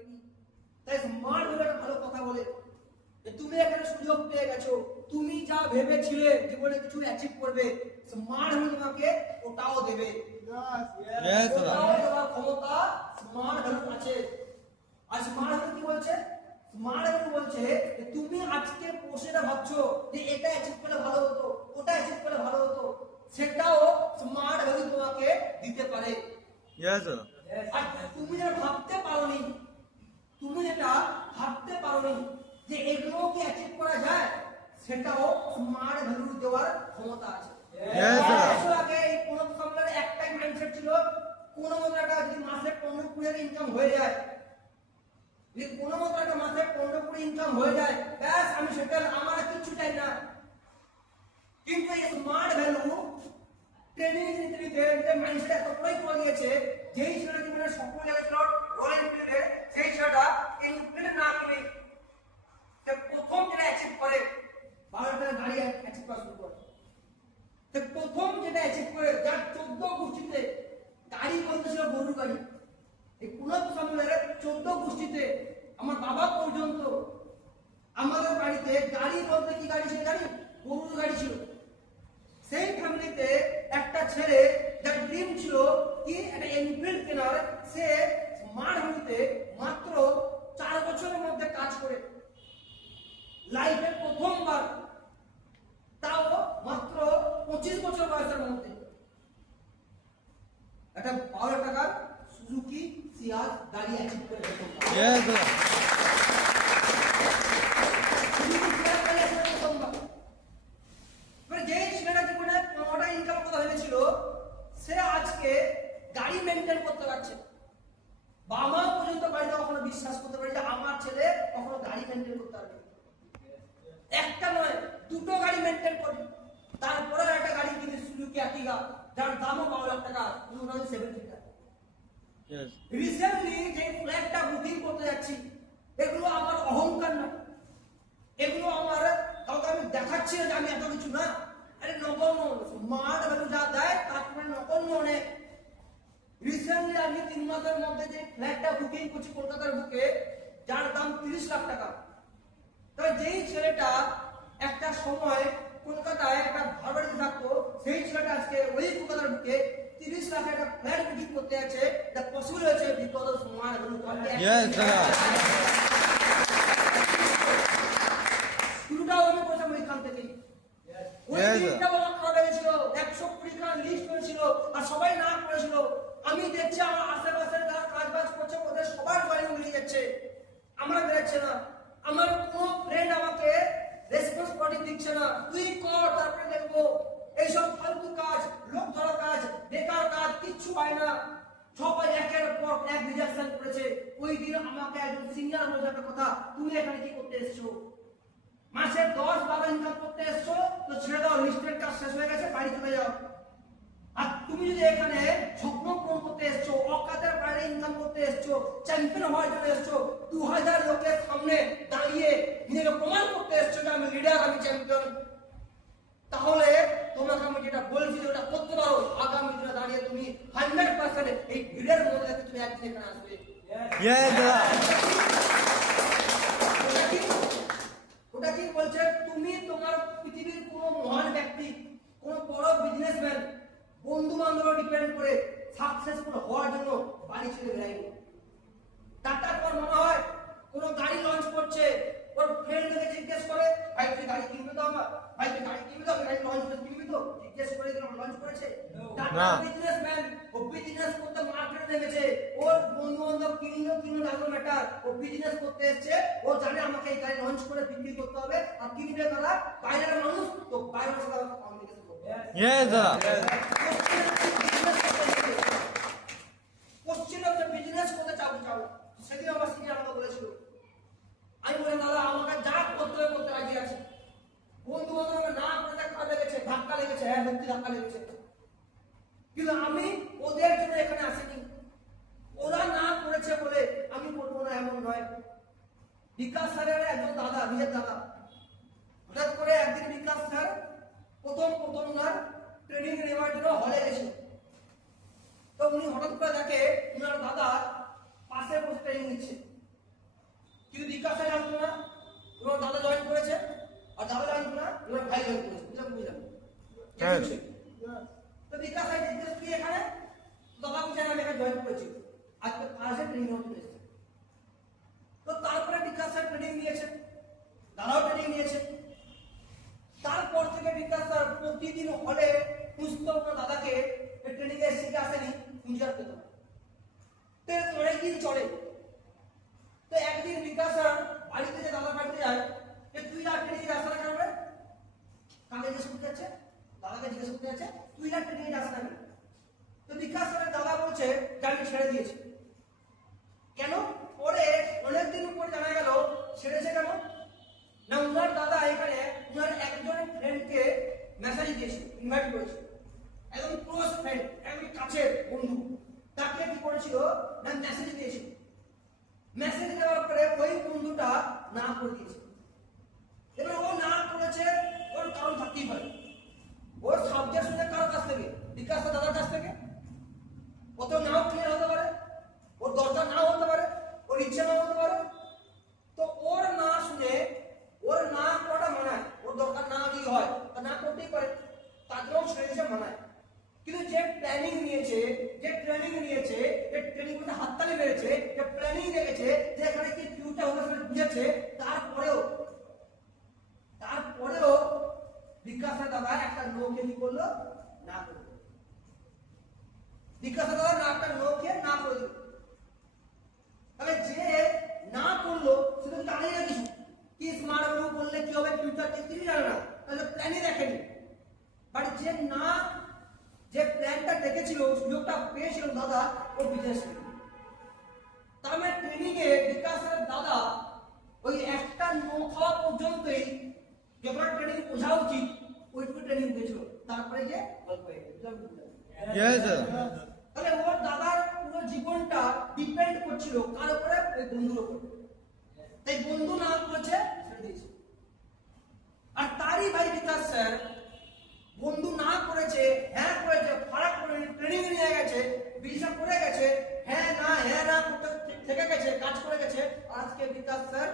পারেনি। তাই স্মার্ট হলে একটা ভালো কথা বলে যে তুমি এখানে সুযোগ পেয়ে গেছো, তুমি যা ভেবেছিলে জীবনে কিছু অ্যাচিভ করবে, স্মার্ট হলে তোমাকে ওটাও দেবে। ওটাও দেওয়ার ক্ষমতা স্মার্ট হলে আছে। আর স্মার্ট হলে কি বলছে? স্মার্ট হলে বলছে যে তুমি আজকে বসে ভাবছো যে এটা অ্যাচিভ করলে ভালো হতো, ওটা অ্যাচিভ করলে ভালো হতো, সেটাও স্মার্ট হলে তোমাকে দিতে পারে। আর তুমি যেটা ভাবতে পারোনি, তুমি যেটা ভাবতে পারোনি যে এগুলো কি অ্যাচিভ করা যায়, সেটাও স্মার্ট ভ্যালু দেওয়ার ক্ষমতা আছে। আগে এই কোন সামলারে একটাই মাইন্ডসেট ছিল, কোন মতো একটা যদি মাসে 15-20 ইনকাম হয়ে যায়, যদি কোন মতো একটা মাসে 15-20 ইনকাম হয়ে যায়, ব্যাস আমি সেটেল, আমার কিছু চাই না। কিন্তু এই স্মার্ট ভ্যালু ট্রেনিং নিতে নিতে মাইন্ডসেট এতটাই করে দিয়েছে, যেই ছেলেটা জীবনে সফল হয়েছিল রয়্যাল এনফিল্ডে, সেই ছেলেটা এনফিল্ড না কিনে প্রথম যেটা অ্যাচিভ করে 12টার গাড়ি অ্যাচিভ করা শুরু করে। প্রথম যেটা অ্যাচিভ করে, যার 14 গোষ্ঠীতে গাড়ি বলতে ছিল গরুর গাড়ি, এই পুনঃ সম্মেলনের 14 গোষ্ঠীতে আমার বাবা পর্যন্ত আমাদের বাড়িতে গাড়ি বলতে কি গাড়ি ছিল? গাড়ি গরুর গাড়ি ছিল। সেই ফ্যামিলিতে একটা ছেলে যার ড্রিম ছিল কি একটা এনফিল্ড কেনার, সে স্মার্ট হতে মাত্র 4 বছরের মধ্যে কাজ করে লাইফে প্রথমবার, তাও মাত্র 25 বছর বয়সের মধ্যে একটা 12 টাকার সুজুকি সিয়াজ গাড়ি অ্যাচিভ করে যে ছেলেটা জীবনে 15টা ইনকাম কথা ভেবেছিল, সে আজকে গাড়ি মেনটেন করতে পারছে। বাবা পর্যন্ত বাড়িতে কখনো বিশ্বাস করতে পারে যে আমার ছেলে কখনো গাড়ি মেনটেন করতে পারবে। একটা নয়, 2টো গাড়ি মেনটেন করবে। তারপরে একটা গাড়ি কিনে সুজুকি আর্টিগা, যার দামও 12 লাখ টাকা, 2017 টাকা। রিসেন্টলি যে ফ্ল্যাটটা বুকিং করতে যাচ্ছি, এগুলো আমার অহংকার না, এগুলো আমার কাউকে আমি দেখাচ্ছি না যে আমি এত কিছু না, আরে নগণ্য। স্মার্ট ভ্যালু যা দেয় তারপরে নগণ্য অনেক। রিসেন্টলি আমি 3 মাসের মধ্যে যে ফ্ল্যাটটা বুকিং করছি কলকাতার বুকে, যার দাম 30 লাখ টাকা। তবে যেই ছেলেটা একটা সময় কলকাতায় একটা ভাড়া বাড়িতে থাকতো, সেই ছেলেটা আজকে ওই কলকাতার বুকে 30 লাখ একটা ফ্ল্যাট বুকিং করতে আছে। এটা পসিবল হয়েছে বিকজ অফ স্মার্ট ভ্যালু। শুরুটাও আমি করলাম ওইখান থেকেই। ওই দিনটাও আমার খারাপ লেগেছিল, 120 খান লিস্ট করেছিল আর সবাই না করেছিল। আমি দেখছি আমার আশেপাশের যারা কাজ বাজ করছে ওদের সবার জয়েনিং মিলে যাচ্ছে, আমার বেরোচ্ছে না। আমার কোন ফ্রেন্ড আমাকে রেসপন্সিবিলিটি দিচ্ছে না, তুই কর তারপরে দেখবো। এইসব ফালতু কাজ, লোক ধরা কাজ, বেকার কাজ কিচ্ছু পায় না। সবাই একের পর এক রিজেকশন করেছে। ওই দিন আমাকে একজন সিনিয়র বলে একটা কথা, তুমি এখানে কি করতে এসেছো? মাসে 10-12 ইনকাম করতে এসছো তো ছেড়ে দাও, লিস্টের কাজ শেষ হয়ে গেছে, বাড়ি চলে যাও। আর তুমি যদি এখানে স্বপ্ন পূরণ করতে এসছো, অকাতের বাইরে ইনকাম করতে এসছো, চ্যাম্পিয়ন হওয়ার জন্য এসছো, 2000 লোকের সামনে দাঁড়িয়ে নিজেকে প্রমাণ করতে এসছো যে আমি লিডার, আমি চ্যাম্পিয়ন, তাহলে তোমাকে আমি যেটা বলছি ওটা করতে পারো। আগামী দিনে দাঁড়িয়ে তুমি 100% এই ভিড়ের মধ্যে তুমি একদিন এখানে আসবে। ওটা কি বলছে? তুমি তোমার পৃথিবীর কোন মহান ব্যক্তি, কোন বড় বিজনেসম্যান, বন্ধু বান্ধব ডিপেন্ড করে সাকসেসফুল হওয়ার জন্য বাড়ি ছেড়ে বেরাইনি। টাটার পর মনে হয় কোন গাড়ি লঞ্চ করছে, ওর ফ্রেন্ডকে জিজ্ঞেস করে, ভাই তুই গাড়ি কিনবি তো? আমার ভাই তুই গাড়ি কিনবি তো? গাড়ি লঞ্চ করে কিনবি তো? জিজ্ঞেস করে লঞ্চ করেছে। টাটা বিজনেসম্যান, ও বিজনেস করতে মার্কেটে নেমেছে, ওর বন্ধু বান্ধব কিনলো ডাবল ম্যাটার, ও বিজনেস করতে এসেছে, ও জানে আমাকে এই গাড়ি লঞ্চ করে বিক্রি করতে হবে। আর কিনবে কারা? বাইরের মানুষ, তো বাইরের সাথে কমিউনিকেশন করবে। কোশ্চেন হচ্ছে বিজনেস করতে চাও। সেদিন আমার সিনিয়র আমাকে বলেছিল, আমি বলে দাদা আমাকে যা করতে হবে করতে রাজি আছি। বন্ধু বান্ধব না করে দেখা লেগেছে, ধাক্কা লেগেছে, হ্যাঁ সত্যি ধাক্কা লেগেছে, কিন্তু আমি ওদের জন্য এখানে আসিনি। ওরা না করেছে বলে আমি করবো না এমন নয়। বিকাশ স্যারের একজন দাদা, নিজের দাদা, হঠাৎ করে একদিন বিকাশ স্যার প্রথম ওনার ট্রেনিং নেওয়ার জন্য হলে গেছিল। তো উনি হঠাৎ করে দেখে উনার দাদা পাশে বসে ট্রেনিং নিচ্ছে। ক্লাসে ট্রেনিং হতে এসেছে। তো তারপরে বিকাশ স্যার ট্রেনিং নিয়েছে, দাদাও ট্রেনিং নিয়েছে। তারপর থেকে বিকাশ স্যার প্রতিদিন হলে খুঁজতো ওনার দাদাকে, ট্রেনিং এ শিখে আসেনি, খুঁজে আর পেত না। তো অনেকদিন চলে। তো একদিন বিকাশ স্যার বাড়িতে যে দাদা বাড়িতে যায়, যে তুই আর ট্রেনিং এ আসা না কেন? কাকে জিজ্ঞেস করতে যাচ্ছে? দাদাকে জিজ্ঞেস করতে যাচ্ছে, তুই আর ট্রেনিং এ আসা না কেন? তো বিকাশ স্যারের দাদা বলছে যে আমি ছেড়ে দিয়েছি। কেন? পরে অনেকদিন পরে জানা গেল ছেড়েছে কেন না, উনার দাদা এখানে উনার একজন ফ্রেন্ডকে মেসেজ দিয়েছিল, ইনভাইট করেছিল, একদম ক্লোজ ফ্রেন্ড, একদম কাছের বন্ধু, তাকে কি করেছিল না মেসেজ দিয়েছিল। মেসেজ দেওয়ার পরে ওই বন্ধুটা না করে দিয়েছে। এবার ও না করেছে, ওর কারণ থাকতেই পারে। ওর সাবজেক্ট শুনে কারোর কাছ থেকে, বিকাশ দাদার কাছ থেকে, ও তো নাও ক্লিয়ার হতে পারে, ওর দরকার নাও হতে পারে, ওর ইচ্ছে নাও হতে পারে। তো ওর না শুনে, ওর না করাটা মানায়, ওর দরকার না যদি হয় তা না করতেই পারে, তাকেও ছেড়ে দিয়েছে মানায়। কিন্তু যে প্ল্যানিং নিয়েছে, যে ট্রেনিং নিয়েছে, যে ট্রেনিং করতে হাততালি মেরেছে, যে প্ল্যানিং দেখেছে, যে এখানে কি ফিউচার হবে সেটা বুঝেছে, তারপরেও বিকাশের দাদা একটা লোককে কি করলো না করলো। বিকাশের দাদা না একটা লোককে না করে দিল। তাহলে যে না করলো সেটা জানে না কিছু, কি স্মার্ট বাবু করলে কি হবে ফিউচার তিনি জানে না, তাহলে প্ল্যানই দেখেনি। বাট যে না, যে প্ল্যানটা দেখেছিল, সুযোগটা পেয়েছিল দাদা, ও বিজনেস তার মানে ট্রেনিং এ বিকাশের দাদা ওই একটা নো খাওয়া পর্যন্তই যখন ট্রেনিং বোঝা উচিত ওইটুকু ট্রেনিং দিয়েছিল, তারপরে যে গল্প হয়ে গেল। তাহলে ওর দাদার পুরো জীবনটা ডিপেন্ড করছিল কার উপরে? ওই বন্ধুর উপর। তাই বন্ধু না করেছে ছেড়ে দিয়েছে। আর তারই ভাই বিকাশ স্যার বন্ধু না করেছে, হ্যাঁ করেছে, ফারাক করে ট্রেনিং নিয়ে গেছে, বিজনেস করে গেছে, হ্যাঁ না করতে থেকে গেছে, কাজ করে গেছে। আজকে বিকাশ স্যার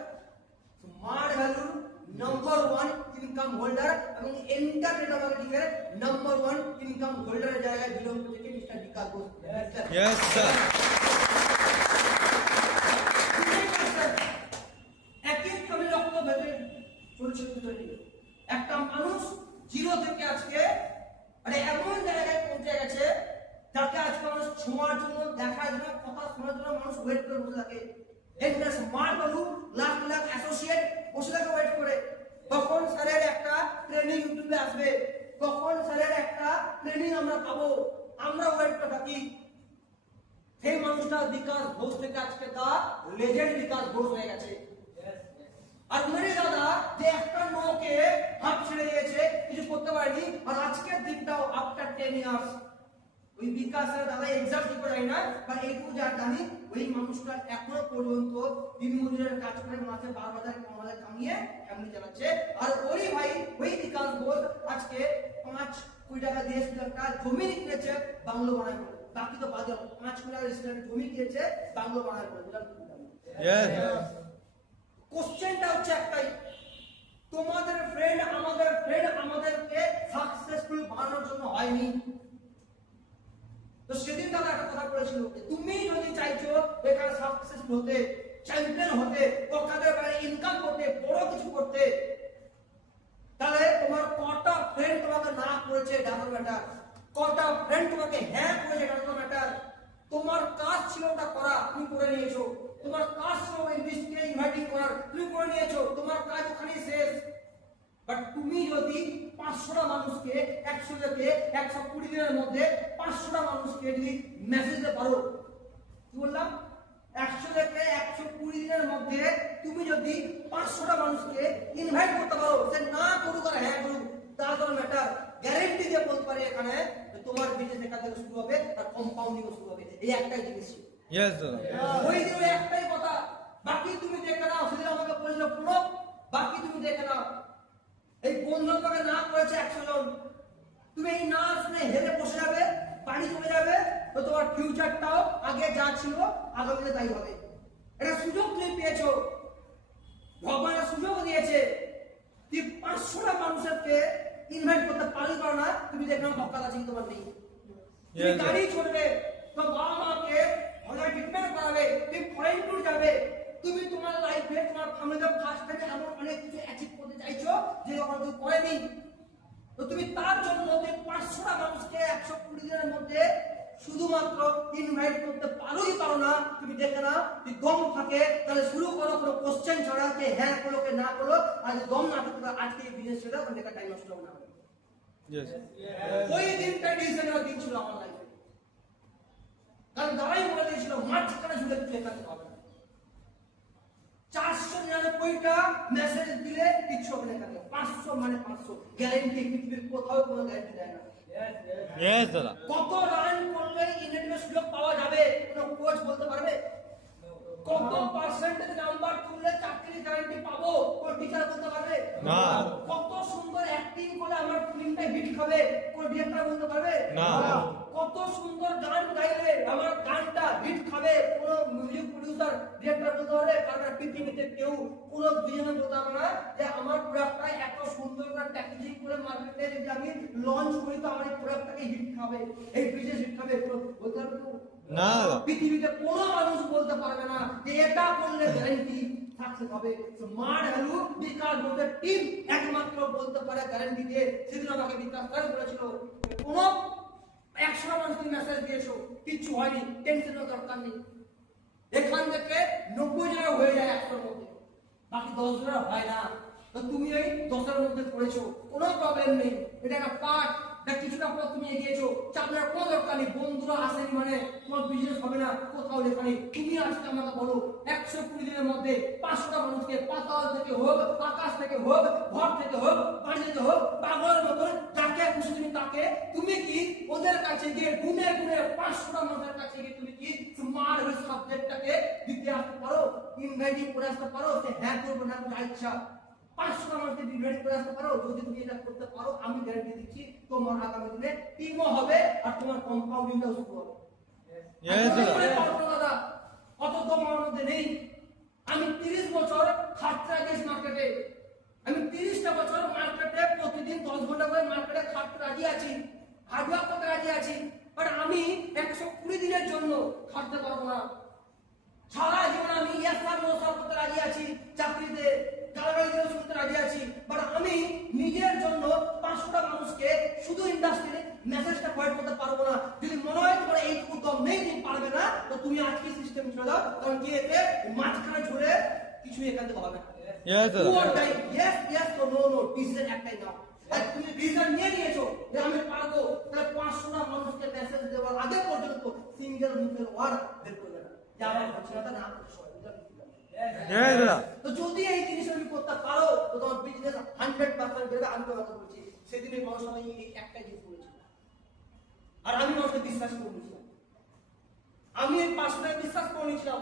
স্মার্ট ভ্যালুর নাম্বার 1 ইনকাম হোল্ডার এবং ইন্টারনেট মার্কেটিং এর নাম্বার 1 ইনকাম হোল্ডারের জায়গায় বিলং করছে mister Bikash Ghosh. Yes sir. একই কবি রক্ত ভেবে চলছে ভিতরে। একটা মানুষ জিরো থেকে আজকে মানে এমন জায়গায় পৌঁছে গেছে যাকে আজকে মানুষ ছোঁয়ার জন্য, দেখার জন্য, কথা শোনার জন্য মানুষ ওয়েট করে বসে থাকে। একটা স্মার্ট বাবু লাখ লাখ অ্যাসোসিয়েট বসে থাকে ওয়েট করে, কখন স্যারের একটা ট্রেনিং ইউটিউবে আসবে, কখন স্যারের একটা ট্রেনিং আমরা পাবো, আমরা ওয়েট করে থাকি। সেই মানুষটা বিকাশ ঘোষ থেকে আজকে তার লেজেন্ড বিকাশ ঘোষ হয়ে গেছে। আর মেরে দাদা যে একটা নোকে হাত ছেড়ে দিয়েছে, কিছু করতে পারেনি, আর আজকের দিনটাও আফটার 10 ইয়ার্স ওই বিকাশের দাদা এক্সাক্ট কি করে জানি না, বা এইটুকু যা জানি ওই মানুষটা এখনো পর্যন্ত দিনমজুরের কাজ করে মাসে 12,000 15,000 কামিয়ে ফ্যামিলি চালাচ্ছে। আর ওই ভাই ওই বিকাশ ঘোষ আজকে 5 কোটি টাকা দিয়ে একটা জমি কিনেছে বাংলো বানায় করে, বাকি তো বাদে 5 কোটি টাকা জমি কিনেছে বাংলো বানায় করে। यस কোশ্চেনটা হচ্ছে একটাই, তোমাদের ফ্রেন্ড আমাদেরকে সাকসেসফুল বানানোর জন্য হয়নি। তো সেদিন দাদা একটা কথা বলেছিল, তুমি যদি চাইছো এখানে সাকসেসফুল হতে, চ্যাম্পিয়ন হতে, পক্ষাদের বাইরে ইনকাম করতে, বড় কিছু করতে, তাহলে তোমার কটা ফ্রেন্ড তোমাকে না করেছে ডাবল ম্যাটার, কটা ফ্রেন্ড তোমাকে হ্যাঁ করেছে ডাবল ম্যাটার। তোমার কাজ ছিল ওটা করা, তুমি করে নিয়েছো। তোমার কাজ ছিল ওই লিস্টকে ইনভাইটিং করার, তুমি করে নিয়েছো, তোমার কাজ ওখানেই শেষ। বাট তুমি যদি 500টা মানুষকে 100 থেকে 120 দিনের মধ্যে 500টা মানুষকে যদি মেসেজ দিতে পারো, কি বললাম 100 থেকে 120 দিনের মধ্যে তুমি যদি 500টা মানুষকে ইনভাইট করতে পারো, সে না করুক আর হ্যাঁ করুক, তার ম্যাটার গ্যারান্টি দিয়ে বলতে পারি এখানে তোমার বিজনেস এখান থেকে শুরু হবে আর কম্পাউন্ডিং শুরু হবে। এই একটাই জিনিস ছিল। Yes sir. ওই দিন একটাই কথা, বাকি তুমি দেখে নাও। সেদিন আমাকে বলেছিল প্রণব, বাকি তুমি দেখে নাও। এই বন্ধু তোমাকে না করেছে 100 জন, তুমি এই না শুনে হেরে বসে যাবে, বাড়ি চলে যাবে, তো তোমার ফিউচারটাও আগে যা ছিল আগামীতে তাই হবে। এটা সুযোগ তুমি পেয়েছো, ভগবানের সুযোগ দিয়েছে। তুমি 500টা মানুষকে ইনভাইট করতে পারো না, তুমি দেখো বক্কাল আছে তোমার নেই। তুমি গাড়ি চলবে তো বাবা মাকে তোমার ট্রিটমেন্ট করাবে, তুমি ফরেন ট্যুর যাবে, তুমি তোমার লাইফে তোমার ফ্যামিলিতে ফার্স্ট থেকে এমন অনেক কিছু অ্যাচিভ করতে চাইছো যে ওখানে তুমি করেনি। তো তুমি তার জন্য তুমি 500টা মানুষকে 120 দিনের মধ্যে শুধুমাত্র ইনভাইট করতে পারো না। তুমি দেখে না যদি দম থাকে তাহলে শুরু করো কোনো কোশ্চেন ছাড়া যে হ্যাঁ করো কে না করো, আর যদি দম না থাকে তাহলে আজকে বিজনেস ছেড়ে ওখানে বেকার টাইম নষ্ট হবে না। Yes. ওই দিনটা ডিসিশনের দিন ছিল আমার লাইফে, কারণ দাঁড়াই বলে দিয়েছিল মাঝখানে ঝুলে কিছু একাতে হবে না। 499টা মেসেজ দিলে কিছু হবে না, এখানে 500 মানে 500 গ্যারান্টি, পৃথিবীর কোথাও কোনো গ্যারান্টি দেয় না। Yes, দাদা। কত রান করলে ইন্টারভিউ সুযোগ পাওয়া যাবে কোনো কোচ বলতে পারবে? কত পার্সেন্টেজ নাম্বার তুললে চাকরি গ্যারান্টি পাবো কোন টিচার বলতে পারবে? না। কত সুন্দর অ্যাক্টিং করলে আমার ফিল্মটা হিট হবে কোন ডিরেক্টর বলতে পারবে? না। কত সুন্দর গান গাইলে আমার গানটা হিট খাবে কোন মিউজিক প্রোডিউসার ডিরেক্টর বলতে পারবে? কারণ পৃথিবীতে কেউ কোন বিজনেস বলতে পারবে না যে আমার প্রোডাক্টটা এত সুন্দর করে প্যাকেজিং করে মার্কেটে যদি আমি লঞ্চ করি তো আমার এই প্রোডাক্টটাকে হিট খাবে, এই বিজনেস হিট খাবে, বলতে পারবে কেউ? না। পৃথিবীতে কোনো মানুষ বলতে পারবে না যে এটা করলে গ্যারান্টি সাকসেস হবে। স্মার্ট ভ্যালু বিকাশ বলতে টিম একমাত্র বলতে পারে গ্যারান্টি দিয়ে। সেদিন আমাকে বিকাশ স্যার বলেছিল কোনো 100 মানুষ তুমি মেসেজ দিয়েছো কিছু হয়নি, টেনশনের দরকার নেই, এখান থেকে 90 জনের হয়ে যায় 100 মধ্যে, বাকি 10 জনের হয় না। তো তুমি এই 10 এর মধ্যে পড়েছো, কোনো প্রবলেম নেই, এটা একটা পার্ট। কিছুটা পর তুমি এগিয়েছো, চাপের কোনো দরকার নেই, বন্ধুরা আসেনি মানে তোমার বিজনেস হবে না, কোথাও লেখা নেই। তুমি আজকে আমাকে বলো 120 দিনের মধ্যে 500টা মানুষকে পাতাল থেকে হোক, আকাশ থেকে হোক, ঘর থেকে হোক, বাড়ি থেকে হোক, পাগলের মতন যাকে খুশি তুমি তাকে, তুমি কি ওদের কাছে গিয়ে গুনে গুনে 500টা মানুষের কাছে গিয়ে তুমি কি স্মার্ট ওই সাবজেক্টটাকে দিতে আসতে পারো, ইনভাইটিং করে আসতে পারো? সে হ্যাঁ করবো না যা ইচ্ছা 500টা মানুষকে ইনভাইট করে আসতে পারো? যদি তুমি এটা করতে পারো আমি গ্যারান্টি দিচ্ছি তোমার আগামী দিনে টিমও হবে আর তোমার কম্পাউন্ডিংটাও শুরু হবে। Yes, দাদা অত তো আমার মধ্যে নেই। আমি 30 বছর খাটতে গেছি মার্কেটে, আমি 30টা বছর মার্কেটে প্রতিদিন 10 ঘন্টা করে মার্কেটে খাটতে রাজি আছি, হার্ডওয়ার্ক করতে রাজি আছি, বাট আমি 120 দিনের জন্য খাটতে পারবো না। সারা জীবন আমি ইয়েস স্যার নো স্যার করতে রাজি আছি, চাকরিতে গালাগালি দিয়ে শুনতে রাজি আছি, বাট আমি নিজের জন্য 500টা মানুষকে শুধু ইন্ডাস্ট্রিতে মেসেজটা প্রোভাইড করতে পারবো না। যদি মনে হয় তোমার এইটুকু দম নেই, তুমি পারবে না, তো তুমি আজকে সিস্টেম ছেড়ে দাও, কারণ কি এতে মাঝখানে ঝরে কিছু এখান থেকে হবে না। Yes, sir. ইয়েস ইয়েস তো নো নো, ডিসিশন একটাই নাও। আর তুমি ডিসিশন নিয়ে নিয়েছো যে আমি পারবো, তাহলে 500টা মানুষকে মেসেজ দেওয়ার আগে পর্যন্ত সিঙ্গেল মুখের ওয়ার্ড বের করবে না যে আমার হচ্ছে না, তা না করছো। Yes, দাদা। তো যদি এই জিনিস তুমি করতে পারো তো তোমার বিজনেস 100% বেড়ে। আমি কথা বলছি সেদিনই মানুষ আমি এই একটা জিনিস বলেছি, আর আমি মানুষকে বিশ্বাস করেছিলাম, আমি এই 500টাকে বিশ্বাস করে নিয়েছিলাম।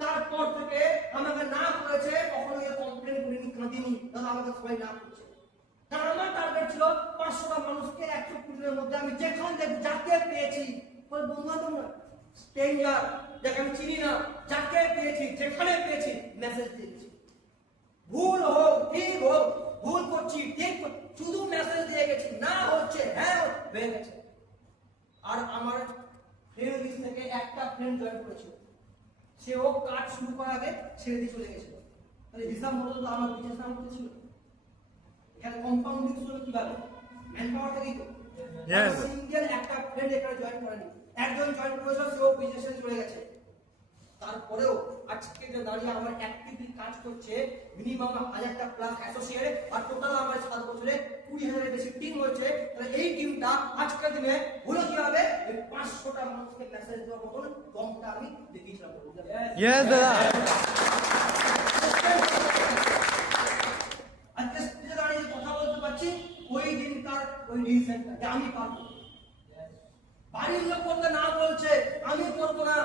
তারপর থেকে আমাকে না করেছে, কখনো কমপ্লেন করিনি, কাঁদিনি, দাদা আমাকে সবাই না করছে। কারণ আমার টার্গেট ছিল 500টা মানুষকে 120 দিনের মধ্যে আমি যেখান থেকে যাকে পেয়েছি, বন্ধু বান্ধব না, স্ট্রেঞ্জার যাকে আমি চিনি না, যাকে পেয়েছি যেখানে পেয়েছি মেসেজ দিয়েছি। ভুল হোক ঠিক হোক, ভুল করছি ঠিক শুধু মেসেজ দিয়ে গেছি, না হচ্ছে হ্যাঁ হয়ে গেছে। আর আমার ফ্রেন্ড লিস্ট থেকে একটা ফ্রেন্ড জয়েন করেছিল, সেও কাজ শুরু করার আগে ছেড়ে দিয়ে চলে গেছিল। তাহলে হিসাব মতো তো আমার বিজনেস নাম ছিল। এখানে কম্পাউন্ডিং শুরু কিভাবে? ম্যান পাওয়ার থেকেই তো। সিঙ্গেল একটা ফ্রেন্ড এখানে জয়েন করেনি, একজন জয়েন করেছিল, সেও বিজনেসে চলে গেছে। তারপরেও আজকে যে দাঁড়িয়ে আমার অ্যাক্টিভলি কাজ করছে মিনিমাম 1000টা প্লাস অ্যাসোসিয়েট, আর টোটাল আমার 7 বছরে 20,000 এর বেশি টিম হয়েছে। তাহলে এই টিমটা আজকের দিনে হলো কিভাবে? 500টা মানুষকে মেসেজ দেওয়ার মতন দমটা আমি দেখিয়েছিলাম। Yes, দাদা। আজকে স্টেজে দাঁড়িয়ে কথা বলতে পারছি ওই দিনকার ওই ডিসিশনটা যে আমি পারবো। বাড়ির লোক করতে না বলছে আমি করবো না,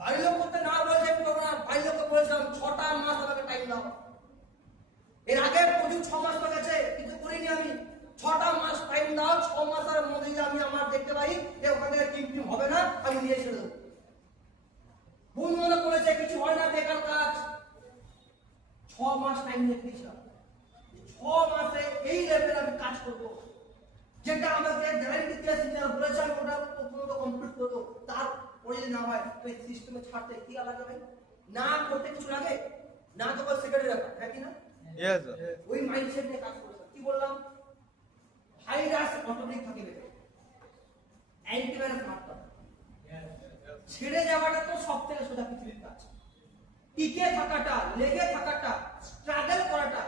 বাড়ির লোক করতে না বলছে আমি করবো না। বাড়ির লোককে বলেছিলাম 6টা মাস আমাকে টাইম দাও। এর আগে প্রচুর 6 মাস হয়ে গেছে কিন্তু করিনি আমি। 6টা মাস টাইম দাও, 6 মাসের মধ্যে যদি আমি আমার দেখতে পাই যে ওখান থেকে টিম হবে না, আমি নিয়ে ছেড়ে দেবো। বন্ধু মনে করেছে কিছু হয় না, বেকার কাজ। 6 মাস টাইম দিয়েছিলাম, 6 মাসে এই লেভেলে আমি কাজ করবো, যেটা আমাকে গ্যারান্টি দিয়ে সিনিয়র বলেছে আমি ওটা প্রথমত কমপ্লিট করবো। তার করে যদি না হয় তো এই সিস্টেমে ছাড়তে কি লাগে ভাই? না করতে কিছু লাগে না, তো সেকেন্ডের ব্যাপার, হ্যাঁ কি না? Yes, sir. ওই মাইন্ডসেট নিয়ে কাজ করতে হবে। কি বললাম? ভাইরাস অটোমেটিক থাকে ভেতরে, অ্যান্টিভাইরাস মারতে হবে। ছেড়ে যাওয়াটা তো সব থেকে সোজা পৃথিবীর কাজ। টিকে থাকাটা, লেগে থাকাটা, স্ট্রাগল করাটা,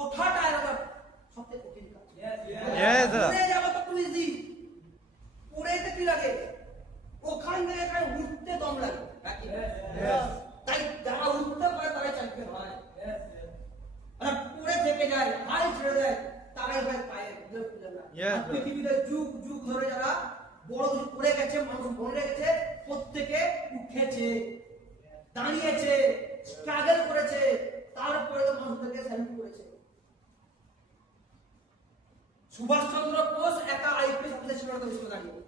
ওঠাটা আলাদা সব থেকে কঠিন কাজ। Yes, sir. পড়ে যাওয়া তো খুব ইজি, পড়েতে কি লাগে? ওখান থেকে এখানে উঠতে দম লাগে, নাকি? তাই যারা উঠতে পারে তারাই চ্যাম্পিয়ন হয়। আর পড়ে থেকে যায়, হাল ছেড়ে দেয়, তারাই হয় পায়ে খুলে না। Yes, আর sir. পৃথিবীতে যুগ যুগ ধরে যারা বড় কিছু করে গেছে, মানুষ মনে রেখেছে, প্রত্যেকে উঠেছে, দাঁড়িয়েছে, স্ট্রাগল করেছে, তারপরে তো মানুষদেরকে স্যালুট করেছে। সুভাষচন্দ্র বোস একা আইপিএস অফিসার ছিল না তো বিশ্বে দাঁড়িয়ে।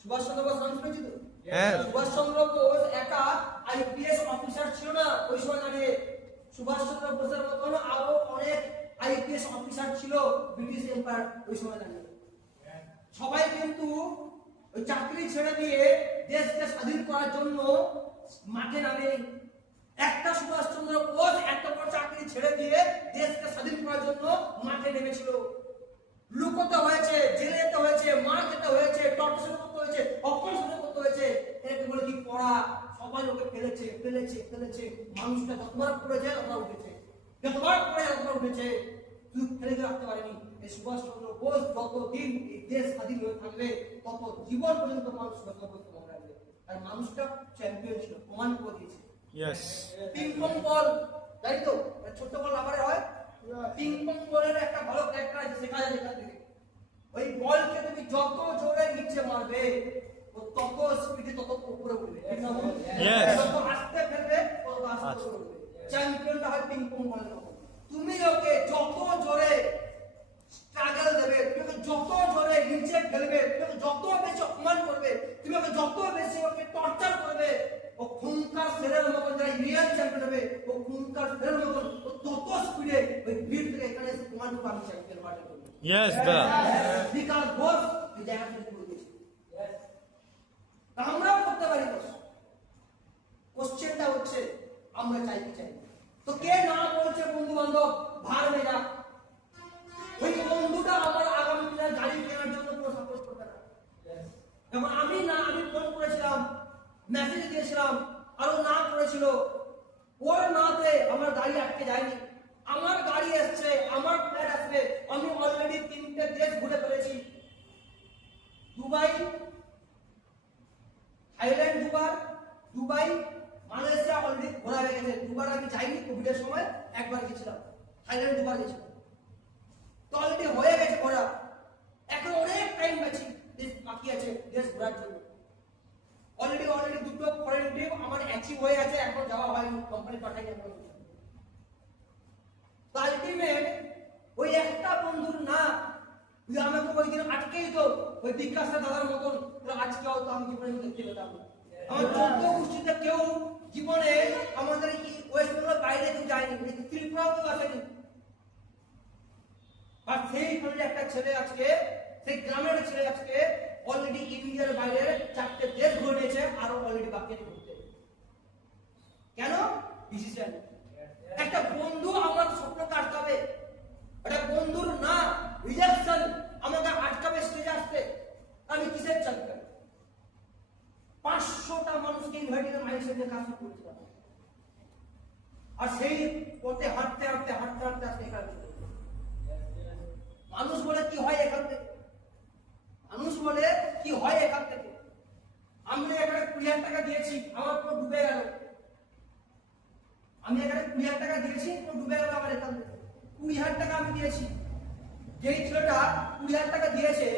সুভাষচন্দ্র বোস নাম শুনেছি তো? হ্যাঁ। সুভাষচন্দ্র বোস একা আইপিএস অফিসার ছিল না ওই সময় দাঁড়িয়ে। সুভাষচন্দ্র বোসের মতন আরো অনেক আইপিএস অফিসার ছিল ব্রিটিশ এম্পায়ার ওই সময় দাঁড়িয়ে। সবাই কিন্তু ওই চাকরি ছেড়ে দিয়ে দেশকে স্বাধীন করার জন্য মাঠে নামে। একটা সুভাষচন্দ্র বোস একটা বড় চাকরি ছেড়ে দিয়ে দেশকে স্বাধীন করার জন্য মাঠে নেমেছিল। লুকোতে হয়েছে, জেলে যেতে হয়েছে, মার খেতে হয়েছে, টর্চার করতে হয়েছে, অপারেশন করতে হয়েছে। এটাকে বলে কি পড়া? সবাই লোকে ফেলেছে ফেলেছে ফেলেছে। মানুষটা যতবার পড়েছে ততবার উঠেছে, যতবার পড়ে ততবার উঠেছে। তুই ফেলে রাখতে পারেনি। এই সুভাষচন্দ্র বোস যতদিন এই দেশ স্বাধীন হয়ে থাকবে তত জীবন পর্যন্ত মানুষ সুভাষচন্দ্র বোস মনে রাখবে। আর মানুষটা চ্যাম্পিয়ন ছিল, প্রমাণ করে দিয়েছে। Yes. পিং পং বল, তাই তো? ছোট্ট বল আবার হয়। পিং পং বলের একটা ভালো ক্যারেক্টার আছে, শেখা যায় এখান থেকে। ওই বলকে তুমি যত জোরে নিচে মারবে ও তত স্পিডে তত উপরে উঠবে, ঠিক না বল? Yes. যত আস্তে ফেলবে তত আস্তে উপরে উঠবে। চ্যাম্পিয়নটা হয় পিং পং বলের মতো। তুমি ওকে যত জোরে স্ট্রাগল দেবে, তুমি ওকে যত জোরে নিচে ফেলবে, তুমি ওকে যত বেশি অপমান করবে, তুমি ওকে যত বেশি ওকে টর্চার করবে, ও খুনকার ছেলের মতন যারা রিয়েল চ্যাম্পিয়ন হবে, ও খুনকার ছেলের মতন ও তত স্পিডে ওই ভিড় থেকে এখানে এসে প্রমাণ করবে আমি চ্যাম্পিয়ন হওয়ার জন্য। Yes, sir. বিকাশ ঘোষ এই জায়গা থেকে করে দিয়েছে। আমরাও করতে পারি বস। কোশ্চেনটা হচ্ছে আমরা চাই কি চাই? তো কে না বলছে বন্ধু বান্ধব ভার মেরা, ওই বন্ধুটা আমার আগামী দিনে গাড়ি কেনার জন্য কোনো সাপোর্ট করবে না। যখন আমি ফোন করেছিলাম, মেসেজ দিয়েছিলাম, আরো না করেছিল, ওর নাতে আমার গাড়ি আটকে যায়নি। আমার গাড়ি এসছে, আমার ফ্ল্যাট আসবে। আমি অলরেডি 3টে দেশ ঘুরে ফেলেছি। Dubai, Thailand Dubai, Malaysia already ঘোরা হয়ে গেছে। দুবার আমি যাইনি, কোভিডের সময় একবার গেছিলাম। থাইল্যান্ড দুবার গেছিলাম, তো অলরেডি হয়ে গেছে ঘোরা। এখন অনেক টাইম বাকি আছে দেশ ঘোরার জন্য। অলরেডি 2টো ফরেন ট্রিপ আমার অ্যাচিভ হয়ে আছে, এখন যাওয়া হয়নি, কোম্পানি পাঠাইনি এখন। আলটিমেট ওই একটা বন্ধুর না, যদি আমাকে ওই দিন আটকেই তো ওই বিকাশটা দাদার মতন আজকেও তো আমি জীবনে দেখতে পেতাম না। আমার 14 গোষ্ঠীতে কেউ জীবনে আমাদের ওয়েস্ট বেঙ্গলের বাইরে কেউ যায়নি, ত্রিপুরাও কেউ আসেনি। আর সেইখানে একটা ছেলে আজকে, সেই গ্রামের ছেলে আজকে অলরেডি ইন্ডিয়ার বাইরে 4টে দেশ ঘুরে নিয়েছে, আরো অলরেডি বাকি আছে ঘুরতে। কেন? ডিসিশন। একটা বন্ধু আমার স্বপ্ন আটকাবে, একটা বন্ধুর না রিজেকশন আমাকে আটকাবে স্টেজে আসতে। আমি কিসের চ্যাম্পিয়ন? 500টা মানুষকে ইনভাইটেড মাইন্ডসেট নিয়ে কাজ করেছিলাম। আর সেই পথে হাঁটতে হাঁটতে আজকে এখানে মানুষ বলে কি হয় এখান থেকে? মানুষ বলে কি হয় এখান থেকে? আমি এখানে 20,000 টাকা দিয়েছি, আমার পুরো ডুবে গেল। আমি এখানে 20,000 টাকা দিয়েছি, পুরো ডুবে গেল আমার এখান থেকে। 20,000 টাকা আমি দিয়েছি। যেই ছেলেটা 20,000 টাকা দিয়েছে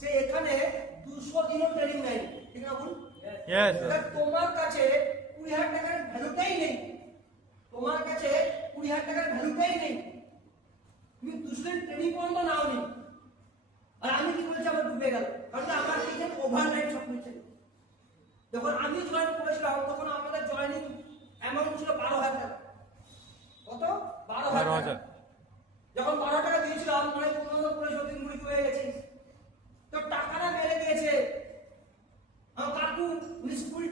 সে এখানে 200 দিনও ট্রেনিং নেয়নি, ঠিক না বল? Yes, sir. তোমার কাছে 20,000 টাকার ভ্যালুটাই নেই। তোমার কাছে 20,000 টাকার ভ্যালুটাই নেই। তুমি 200 দিন ট্রেনিং পর্যন্ত নাওনি। আর আমি কি বলছি আমার ডুবে গেল, কারণ আমার কিছু ওভারনাইট স্বপ্ন ছিল। যখন আমি জয়েন করেছিলাম তখন আমাদের জয়েনিং অ্যামাউন্ট ছিল 12,000 টাকা। কত? 12,000 টাকা। যখন 12 টাকা দিয়েছিলাম মনে 15 করে সত্যি মুড়ি হয়ে গেছিস, তো টাকাটা মেরে দিয়েছে আমার কাকু। উনি 20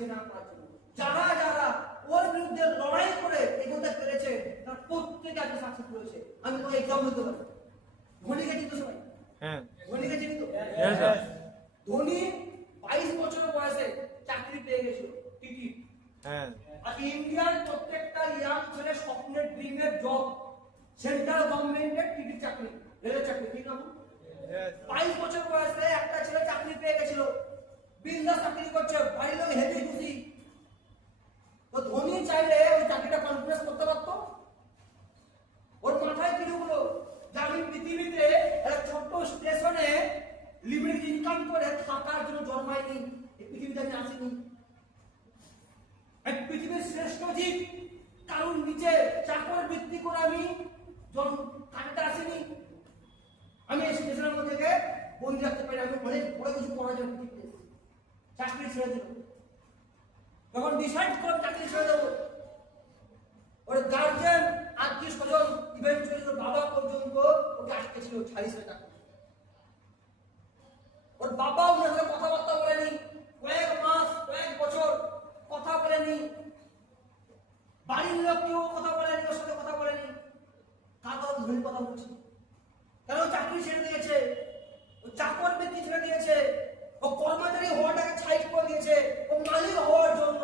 পেয়েছে না করার জন্য। যারা যারা ওর বিরুদ্ধে লড়াই করে এগোতে পেরেছে তার প্রত্যেকে আজকে সাকসেসফুল হয়েছে। আমি তো এক্সাম্পল দিতে পারি। ধোনিকে চিনতো সবাই? Yes. ধোনিকে চিনতো? Yes, sir. ধোনি 22 বছর বয়সে চাকরি পেয়ে গেছিল টিটি। Yes. আর ইন্ডিয়ার প্রত্যেকটা ইয়াং ছেলে স্বপ্নের ড্রিমের জব সেন্ট্রাল গভর্নমেন্টের টিটি চাকরি, রেলের চাকরি, ঠিক না? Yes. 22 বছর বয়সে একটা ছেলে চাকরি পেয়ে গেছিল, বিন্দাস চাকরি করছে, বাড়ির লোক হেভি খুশি। তো ধোনি চাইলে ওই চাকরিটা কনফিডেন্স করতে পারতো। ওর মাথায় কি ঢুকলো যে আমি পৃথিবীতে একটা ছোট্ট স্টেশনে লিমিটেড ইনকাম করে থাকার জন্য জন্মাইনি, এই পৃথিবীতে আমি আসিনি। এক পৃথিবীর শ্রেষ্ঠ জীব কারণ নিচে চাকর বৃত্তি করে আমি কাটতে আসিনি। আমি এই স্টেশনের মধ্যে থেকে বন্দি রাখতে পারি, আমি অনেক বড় কিছু করার জন্য পৃথিবীতে এসেছি। চাকরি ছেড়ে দিল, যখন ডিসাইড করে চাকরি ছেড়ে দেবো, ওর গার্জিয়ান আত্মীয় স্বজন ইভেন্টুয়ালি ওর বাবা পর্যন্ত ওকে আটকে ছিল 40 টাকা। ওর বাবা ওনার সাথে কথাবার্তা বলেনি, কয়েক মাস কয়েক বছর কথা বলেনি, বাড়ির লোক কেউ কথা বলেনি, ওর সাথে কথা বলেনি। কাগজ ধরে কথা বলছি কেন? চাকরি ছেড়ে দিয়েছে, ও চাকর বৃত্তি ছেড়ে দিয়েছে, ও কর্মচারী হওয়াটাকে ছাইট করে দিয়েছে, ও মালিক হওয়ার জন্য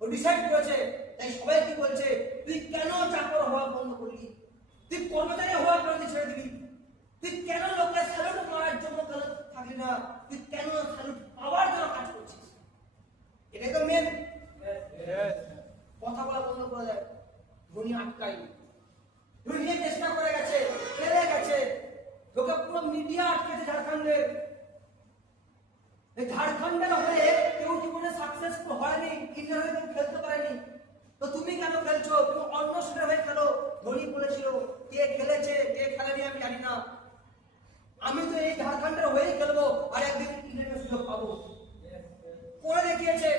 ও ডিসাইড করেছে। তাই সবাই কি বলছে, তুই কেন চাকর হওয়া বন্ধ করলি? তুই কর্মচারী হওয়ার জন্য ছেড়ে দিবি? তুই কেন লোকে স্যালুট মারার জন্য থাকলি না? তুই কেন স্যালুট পাওয়ার জন্য কাজ করছিস? এটাই তো মেন। Yes. কথা বলা বন্ধ করে দেয়। ধোনি আটকায়নি, ধোনি চেষ্টা করে গেছে, খেলে গেছে, লোকে পুরো মিডিয়া আটকেছে ঝাড়খণ্ডে। এই ঝাড়খণ্ডের হয়ে কেউ জীবনে সাকসেসফুল হয়নি, ইন্ডিয়ার হয়ে কেউ খেলতে পারেনি। তো তুমি কেন খেলছো? তুমি অন্য স্টেটের হয়ে খেলো। ধোনি বলেছিল, কে খেলেছে কে খেলেনি আমি জানি না, আমি তো এই ঝাড়খণ্ডের হয়েই খেলবো, আর একদিন ইন্ডিয়ার সুযোগ পাবো। করে দেখিয়েছে।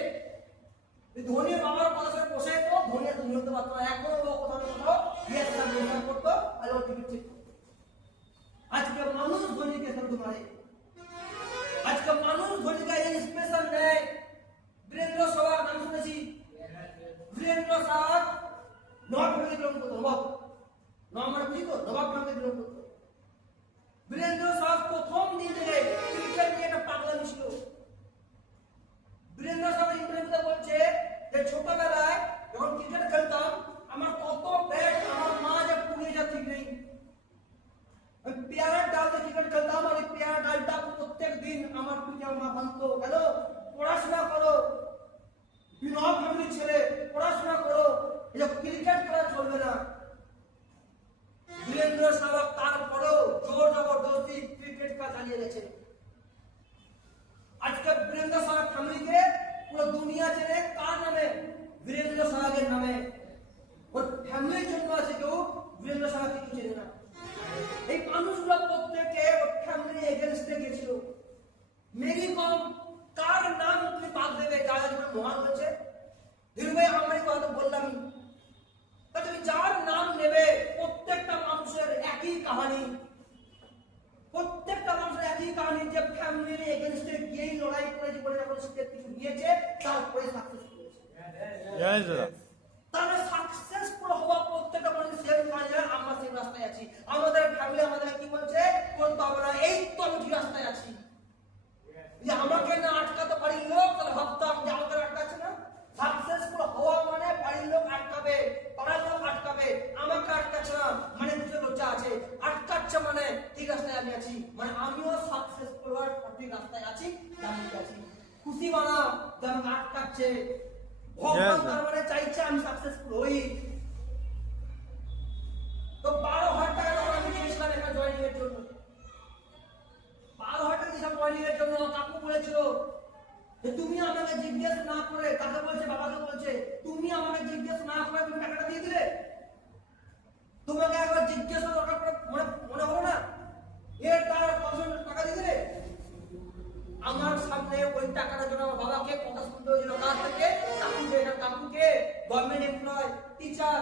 ধোনির বাবার কথা শুনে বসে তো ধোনি আর তুমি হতে পারতো না। এখনো ও কোথাও না কোথাও ইয়েস করতো আর ও টিকিট চেক করতো। আজকে মানুষ ধোনিকে খেলতে পারে, আজকে মানুষ ধোনিকে ইন্সপিরেশন নেয়। বীরেন্দ্র সেহবাগ নাম শুনেছি? বীরেন্দ্র সেহবাগ নবাব গ্রামে বিলং করতো। নবাব মানে বুঝি তো, নবাব গ্রামে বিলং করতো। বীরেন্দ্র সেহবাগ প্রথম দিন থেকে ক্রিকেট নিয়ে একটা পাগলামি ছিল। বীরেন্দ্র সেহবাগ ইন্টারভিউতে বলছে যে ছোটবেলায় যখন ক্রিকেট খেলতাম আমার কত ব্যাট আমার মা যে পুড়িয়ে যা ঠিক নেই। আমি পেয়ারার ডালতে ক্রিকেট খেলতাম আর এই পেয়ারা ডালটা প্রত্যেক দিন আমার পিঠে মা বাঁধতো, কেন? পড়াশোনা করো, বিনয় ফ্যামিলির ছেলে, পড়াশোনা করো, এই যে ক্রিকেট খেলা চলবে না। বীরেন্দ্র সেহবাগ তারপরেও জোর জবরদস্তি ক্রিকেট খেলা চালিয়ে গেছে। আজকে বীরেন্দ্র সেহবাগ ফ্যামিলিকে পুরো দুনিয়া চেনে কার নামে? বীরেন্দ্র সেহবাগের নামে। ওর ফ্যামিলির জন্য আছে কেউ, বীরেন্দ্র সেহবাগকে কেউ চেনে না। এই মানুষগুলো প্রত্যেকে ওর ফ্যামিলি এগেনস্টে গেছিল। মেরি কম কার নাম তুমি বাদ দেবে যারা জীবনে মহান হয়েছে? ধীরুভাই আমার কথা বললামই, তা তুমি যার নাম নেবে প্রত্যেকটা মানুষের একই কাহিনী, প্রত্যেকটা মানুষের একই কাহিনী যে ফ্যামিলির এগেনস্টে গিয়েই লড়াই করে জীবনে যখন স্টেপ কিছু নিয়েছে তারপরে সাকসেসফুল হয়েছে। Yes, sir. তাহলে সাকসেসফুল হওয়া প্রত্যেকটা মানুষের সেম কাহিনী। আমরা সেই রাস্তায় আছি, আমাদের ফ্যামিলি আমাদের কি বলছে করতে হবে না, এই তো আমি ঠিক রাস্তায় আছি। যে আমাকে না আটকাতে পারি লোক, তাহলে ভাবতাম যে আমাকে আটকাচ্ছে না। সাকসেসফুল হওয়া মানে বাড়ির লোক আটকাবে, পাড়ার লোক আটকাবে, আমাকে আটকাচ্ছে না মানে কিছু লজ্জা আছে, আটকাচ্ছে মানে ঠিক রাস্তায় আমি আছি, মানে আমিও সাকসেসফুল হওয়ার সঠিক রাস্তায় আছি, জানি আছি। খুশি বানাও যে আমাকে আটকাচ্ছে, ভগবান তার মানে চাইছে আমি সাকসেসফুল হই। তো 12,000 টাকা যখন আমি দিয়েছিলাম এখানে জয়েনিং এর জন্য, 12,000 টাকা দিয়েছিলাম জয়েনিং এর জন্য, কাকু বলেছিল যে তুমি আমাকে জিজ্ঞেস না করে, কাকে বলছে? বাবাকে বলছে, তুমি আমাকে জিজ্ঞেস না করে তুমি টাকাটা দিয়ে দিলে? তোমাকে একবার জিজ্ঞেস দরকার পড়ে মনে হলো না এর তার কত টাকা দিয়ে দিলে? আমার সামনে ওই টাকাটার জন্য আমার বাবাকে কথা শুনতে হয়েছিল কার থেকে? কাকুকে। কাকুকে গভর্নমেন্ট এমপ্লয়, টিচার,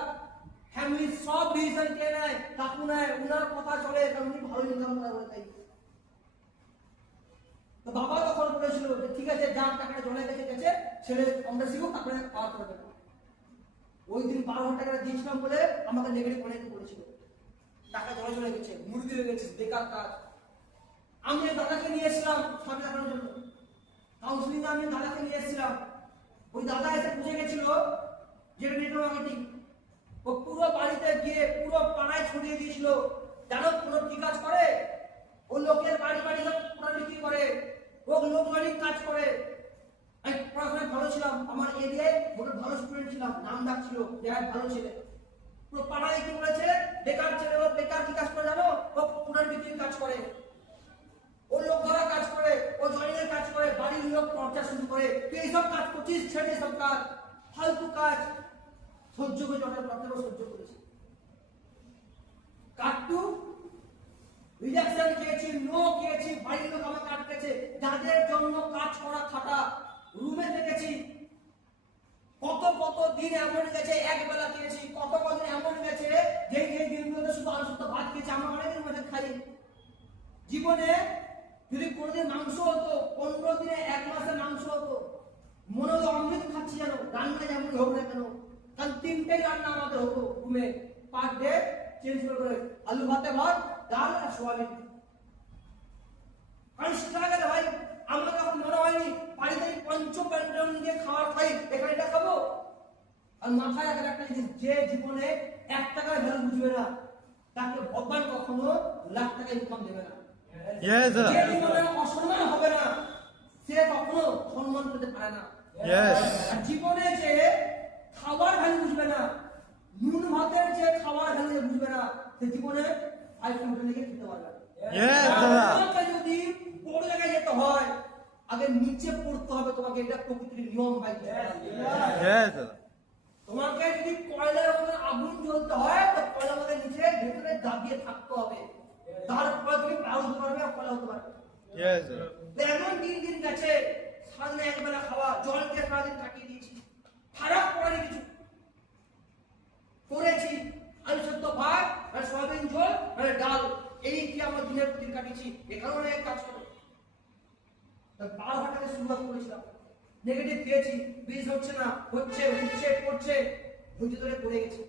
ফ্যামিলি সব ডিসিশন কে নেয়? কাকু নেয়। উনার কথা চলে কারণ উনি ভালো ইনকাম করে বলে। তাই তো বাবা তখন বলেছিল বলেছিল যে ঠিক আছে যা টাকাটা জমা গেছে গেছে, ছেলে আমরা শিখুক তারপরে পাওয়ার করবে। ওই দিন 12,000 টাকা দিয়েছিলাম বলে আমাকে নেগেটিভ অনেকে বলেছিল, টাকা জমা চলে গেছে, মুরগি হয়ে গেছে, বেকার কাজ। আমি দাদাকে নিয়ে এসেছিলাম সামনে দেখানোর জন্য, কাউন্সিলিং আমি দাদাকে নিয়ে এসেছিলাম। ওই দাদা এসে বুঝে গেছিল যে নেটওয়ার্ক মার্কেটিং। ও পুরো বাড়িতে গিয়ে পুরো পাড়ায় ছড়িয়ে দিয়েছিল, জানো পুরো কি কাজ করে, ও লোকের বাড়ি বাড়ি পুরো বিক্রি করে, ও লোক মালিক কাজ করে। আমি পড়াশোনায় ভালো ছিলাম, আমার এরিয়ায় বহুত ভালো স্টুডেন্ট ছিলাম, নাম ডাক ছিল যে হ্যাঁ ভালো ছেলে। পুরো পাড়ায় কি বলেছে, বেকার ছেলে, ও বেকার কি কাজ করে জানো, ও পুরো বিক্রির কাজ করে, ও লোক ধরা কাজ করে, ও জয়েনের কাজ করে, বাড়ির লোক খরচা শুরু করে। তুই এইসব কাজ করছিস, ছেড়ে সব কাজ, ফালতু কাজ। সহ্য করে যখন প্রত্যেক সহ্য করেছি। কাটটু রিজেকশন খেয়েছি, নো খেয়েছি, বাড়ির লোক আমাকে আটকেছে, যাদের জন্য কাজ করা খাটা রুমে থেকেছি। কত কত দিন এমন গেছে এক বেলা খেয়েছি, কত কত দিন এমন গেছে যে দিনগুলোতে শুধু আলু শুদ্ধ ভাত খেয়েছি। আমরা অনেকদিন মধ্যে খাই জীবনে। যদি কোনোদিন মাংস হতো, 15 দিনে 1 মাসে মাংস হতো, মনে হলো অমৃত খাচ্ছি যেন, রান্না যেমন হোক না কেন। কারণ 3টাই রান্না আমাদের হতো রুমে, পার ডে চেঞ্জ করে, আলু ভাতে ভাত, ডাল আর সোয়াবিন। কারণ সেটা গেলে ভাই আমরা তখন মনে হয়নি বাড়িতে পঞ্চপাণ্ডব দিয়ে খাবার খাই, এখানে এটা খাবো। আর মাথায় রাখার একটা জিনিস, যে জীবনে 1 টাকার ভ্যালু বুঝবে না, তাকে ভগবান কখনো লাখ টাকা ইনকাম দেবে না। Yes, sir. যে জীবনে অসম্মান হবে না, সে কখনো সম্মান পেতে পারে না। Yes. আর জীবনে যে খাবার ভ্যালু বুঝবে না, নুন ভাতের যে খাবার ভ্যালু বুঝবে না, সে জীবনে 5 মিনিট লেগে খেতে পারবে না। Yes, দাদা। তোমাকে যদি বড় জায়গায় যেতে হয়, আগে নিচে পড়তে হবে তোমাকে, এটা প্রকৃতির নিয়ম ভাই। Yes, sir. তোমাকে যদি কয়লার মধ্যে আগুন জ্বলতে হয়, তো কয়লার মধ্যে নিচে ভেতরে দাবিয়ে থাকতে হবে, তারপর তুমি পার হতে পারবে আর কয়লা হতে পারবে। Yes, sir. এমন দিন গেছে, সারাদিন একবেলা খাওয়া, জল খেয়ে সারাদিন কাটিয়ে দিয়েছি, খারাপ পড়ানি কিছু করেছি, আলু সেদ্ধ ভাত আর সয়াবিন ঝোল আর ডাল, এই কি আমার দিনের দিন কাটিয়েছি। এখানেও অনেক কাজ করে 12 টাকা শুরু করেছিলাম, নেগেটিভ খেয়েছি, বীজ হচ্ছে না, হচ্ছে উঠছে পড়ছে, ধৈর্য ধরে পড়ে গেছে।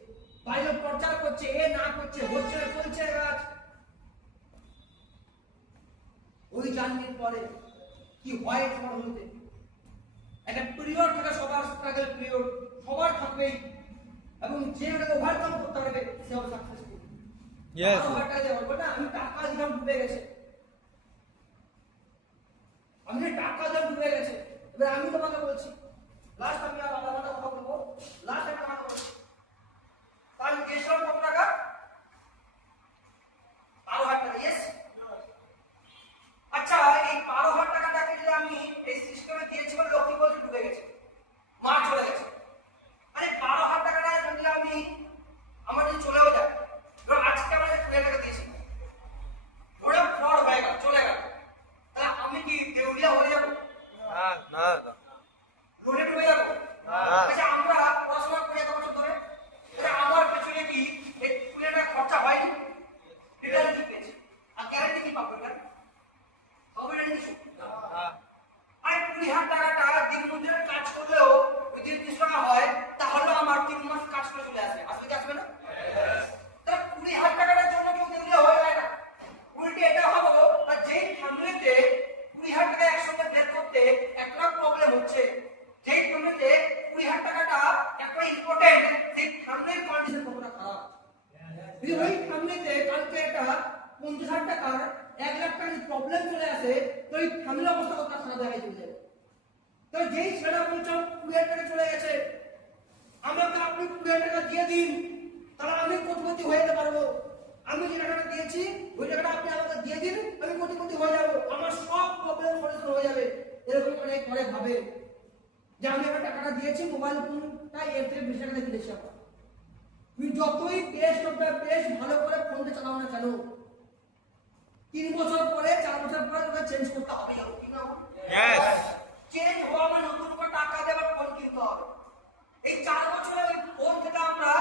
বাইরে প্রচার করছে, এ না করছে, হচ্ছে না, চলছে কাজ। ওই জার্নির পরে কি হয় তোমার হইতে, একটা পিরিয়ড থাকে, সবার স্ট্রাগল পিরিয়ড সবার থাকবেই, এবং যে ওটাকে ওভারকাম করতে পারবে সে হবে সাকসেসফুল। Yes, sir. আমি টাকা দিলাম ডুবে গেছে, আমি টাকা দিলাম ডুবে গেছে। এবার আমি তোমাকে বলছি, লাস্ট আমি আর আলাদা কথা বলবো, লাস্ট একটা কথা বলছি। আমি গেছিলাম কত টাকা, 12,000 টাকা। ইয়েস, আচ্ছা এই 12,000 টাকাটাকে যদি আমি এই সিস্টেমে দিয়েছি বলে লক্ষ্মী বলতে ডুবে গেছে, মার চলে গেছে। আরে 12,000 টাকাটা যদি আমি আমার যদি চলেও যায়, ধরো আজকে আমরা 2,000 টাকা দিয়েছি, ওরা ফ্রড হয়ে গেল, চলে গেল, তাহলে আমি কি দেউলিয়া হয়ে যাবো, না, দাদা। লোনে ডুবে যাবো? আচ্ছা আমরা পড়াশোনা করে এত বছর ধরে, আমার পেছনে কি এই 2,000 টাকা খরচা হয়নি? রিটার্ন কি পেয়েছি, আর গ্যারান্টি কি পাবো? হবে না কিছু। আর 20,000 টাকাটা দিন মজুরের কাজ করলেও যদি 30 টাকা হয়, তাহলে আমার 3 মাস কাজ করে চলে আসবে, আসবে কি আসবে না? তাহলে 20,000 টাকার জন্য কেউ দেউলিয়া হয়ে যায় না। উল্টে এটা হলো, আর যেই ফ্যামিলিতে 20,000 টাকা একসঙ্গে বের করতে একটা প্রবলেম হচ্ছে, যেই ফ্যামিলিতে 20,000 টাকাটা একটা ইম্পর্টেন্ট, সেই ফ্যামিলির কন্ডিশন কতটা খারাপ। যদি ওই ফ্যামিলিতে কালকে একটা 50,000 টাকার 1 লাখ টাকার প্রবলেম চলে আসে, তো এই ফ্যামিলির অবস্থা কতটা খারাপ হয়ে চলে যাবে। তো যেই ছেলেটা বলছে 20,000 টাকা চলে গেছে, আমাকে আপনি 20,000 টাকা দিয়ে দিন, তাহলে আমি কোটিপতি হয়ে যেতে পারবো। আমি যে টাকাটা দিয়েছি ওই টাকাটা আপনি আমাকে দিয়ে দিন, আমি কোটিপতি হয়ে যাবো, আমার সব প্রবলেম সলিউশন হয়ে যাবে। এরকম অনেক করে ভাবে যে আমি একটা টাকাটা দিয়েছি, মোবাইল ফোনটা এর থেকে বেশি টাকা কিনেছি। তুমি যতই বেস্ট অফ দ্য বেস্ট ভালো করে ফোনটা চালাও না কেন, 3 বছর পরে 4 বছর পরে তোমাকে চেঞ্জ করতে হবে, কি না? Yes. চেঞ্জ হওয়া মানে নতুন করে টাকা দিয়ে আবার ফোন কিনতে হবে। এই 4 বছরে ওই ফোন থেকে আমরা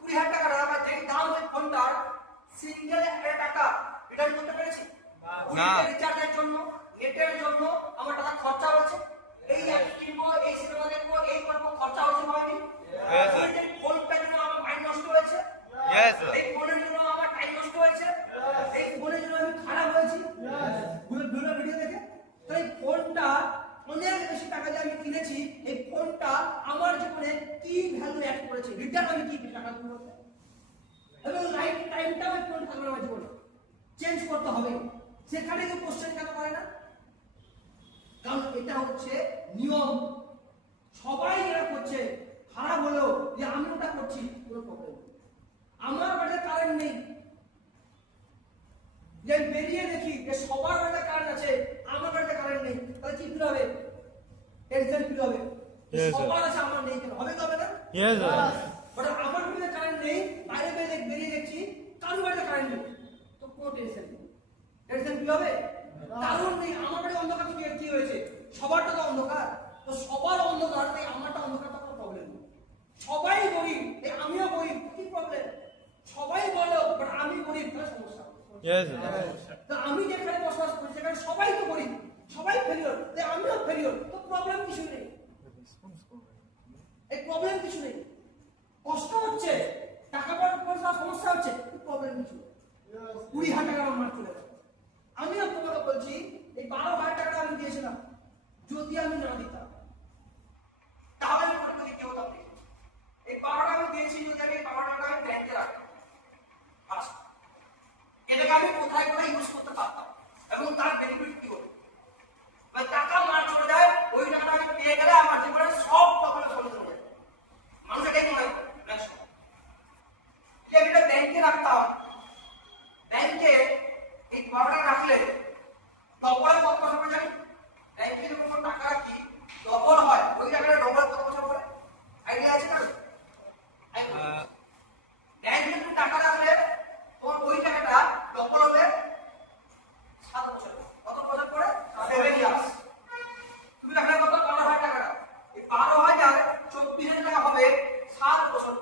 20,000 টাকা বা যেই দাম ওই ফোনটার সিঙ্গেল 1 টাকা রিটার্ন করতে পেরেছি? না। রিচার্জের জন্য নেটের জন্য আমার টাকা খরচা হচ্ছে, এই অ্যাপ কিনবো, এই সিনেমা দেখবো, এই করবো, খরচা হচ্ছে হয়নি? Yes, sir. এই ফোনটার জন্য আমার মাইন্ড নষ্ট হয়েছে, Yes, sir. এই ফোনের জন্য আমার টাইম নষ্ট হয়েছে, এই ফোনের জন্য আমি খারাপ হয়েছি ভিডিও দেখে। তাই ফোনটা অনেক বেশি টাকা দিয়ে আমি কিনেছি, এই ফোনটা আমার জীবনে কি ভ্যালু অ্যাড করেছে, রিটার্ন আমি কি টাকা দিব, এবং লাইফ টাইমটাও এই ফোন থাকবে আমার জীবনে, চেঞ্জ করতে হবে। সেখানে কেউ কোশ্চেন কেন করে না? কারণ এটা হচ্ছে নিয়ম, সবাই এরা করছে, খারাপ হলেও যে আমি ওটা করছি কোনো প্রবলেম নেই। আমার বাড়িতে কারেন্ট নেই, যে বেরিয়ে দেখি যে সবার বাড়িতে কারেন্ট আছে, আমার বাড়িতে কারেন্ট নেই, তাহলে কি ফিল হবে? টেনশন ফিল হবে। Yes, sir. সবার আছে আমার নেই, কেন হবে? তো হবে না? Yes, sir. বাট আমার বাড়িতে কারেন্ট নেই, বাইরে বেরিয়ে দেখছি কারোর বাড়িতে কারেন্ট নেই, তো কোনো টেনশন নেই। টেনশন ফিল হবে? কারণ নেই, আমার বাড়ি অন্ধকার থেকে কি হয়েছে? সবারটা তো অন্ধকার, তো সবার অন্ধকার, তাই আমারটা অন্ধকার, তো কোনো প্রবলেম নেই। সবাই গরিব, এই আমিও গরিব, কি প্রবলেম? সবাই বলো বাট আমি গরিব, তাহলে সমস্যা। Yes, sir. তা আমি যেখানে বসবাস করি সেখানে সবাই তো গরিব, সবাই ফেলিওর, তাই আমিও ফেলিওর, তো প্রবলেম কিছু নেই। এই প্রবলেম কিছু নেই, কষ্ট হচ্ছে, টাকা পয়সা সমস্যা হচ্ছে, প্রবলেম কিছু নেই। 20,000 টাকা আমার মার চলে গেছে। আমি তোমাকে বলছি এই 12,000 টাকা আমি দিয়েছিলাম, যদি আমি না দিতাম তাহলে আমি কোথাও কি হতাম? এই 12 টাকা আমি দিয়েছি, যদি আমি 12 টাকা আমি ব্যাংকে রাখতাম, আচ্ছা এটাকে আমি কোথায় কোথায় ইউজ করতে পারতাম এবং তার বেনিফিট কি হতো? মানে টাকা মার চলে যায়, ওই টাকাটা আমি পেয়ে গেলে আমার জীবনে সব প্রবলেম সলভ হয়ে যায়। মানুষ এটাই মনে করে যে আমি এটা ব্যাংকে রাখতাম, ব্যাংকে এই 12 টাকা রাখলে ডবল কত বছর পরে জানি? ব্যাংকে যখন টাকা রাখি ডবল হয়, ওই টাকাটা ডবল কত বছর পরে? আইডিয়া আছে না? ব্যাংকে তুমি টাকা রাখলে তোমার ওই টাকাটা ডবল হবে 7 বছর। কত বছর পরে? 7 ইয়ার্স। তুমি রাখলে কত? 12,000 টাকা। এই 12,000 24,000 টাকা হবে 7 বছর।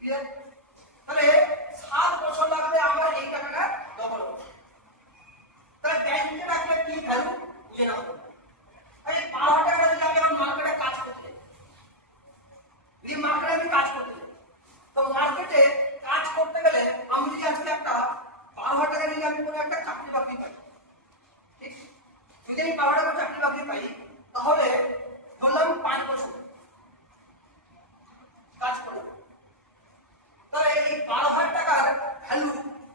ঠিক আছে? তাহলে 7 বছর লাগবে আমার এই টাকাটা ডবল হবে। তাহলে ব্যাংকে রাখলে কি ভ্যালু বুঝে নাও। এই 12,000 টাকা যদি আমি আমার মার্কেটে কাজ করতে যাই, যদি মার্কেটে আমি কাজ করতে যাই, তো মার্কেটে কাজ করতে গেলে আমি যদি আজকে একটা 12,000 টাকা নিয়ে আমি কোনো একটা চাকরি বাকরি পাই, ঠিক? যদি আমি 12,000 টাকা চাকরি বাকরি পাই, তাহলে ধরলাম 5 বছর কাজ করলাম, তাহলে এই 12,000 টাকার ভ্যালু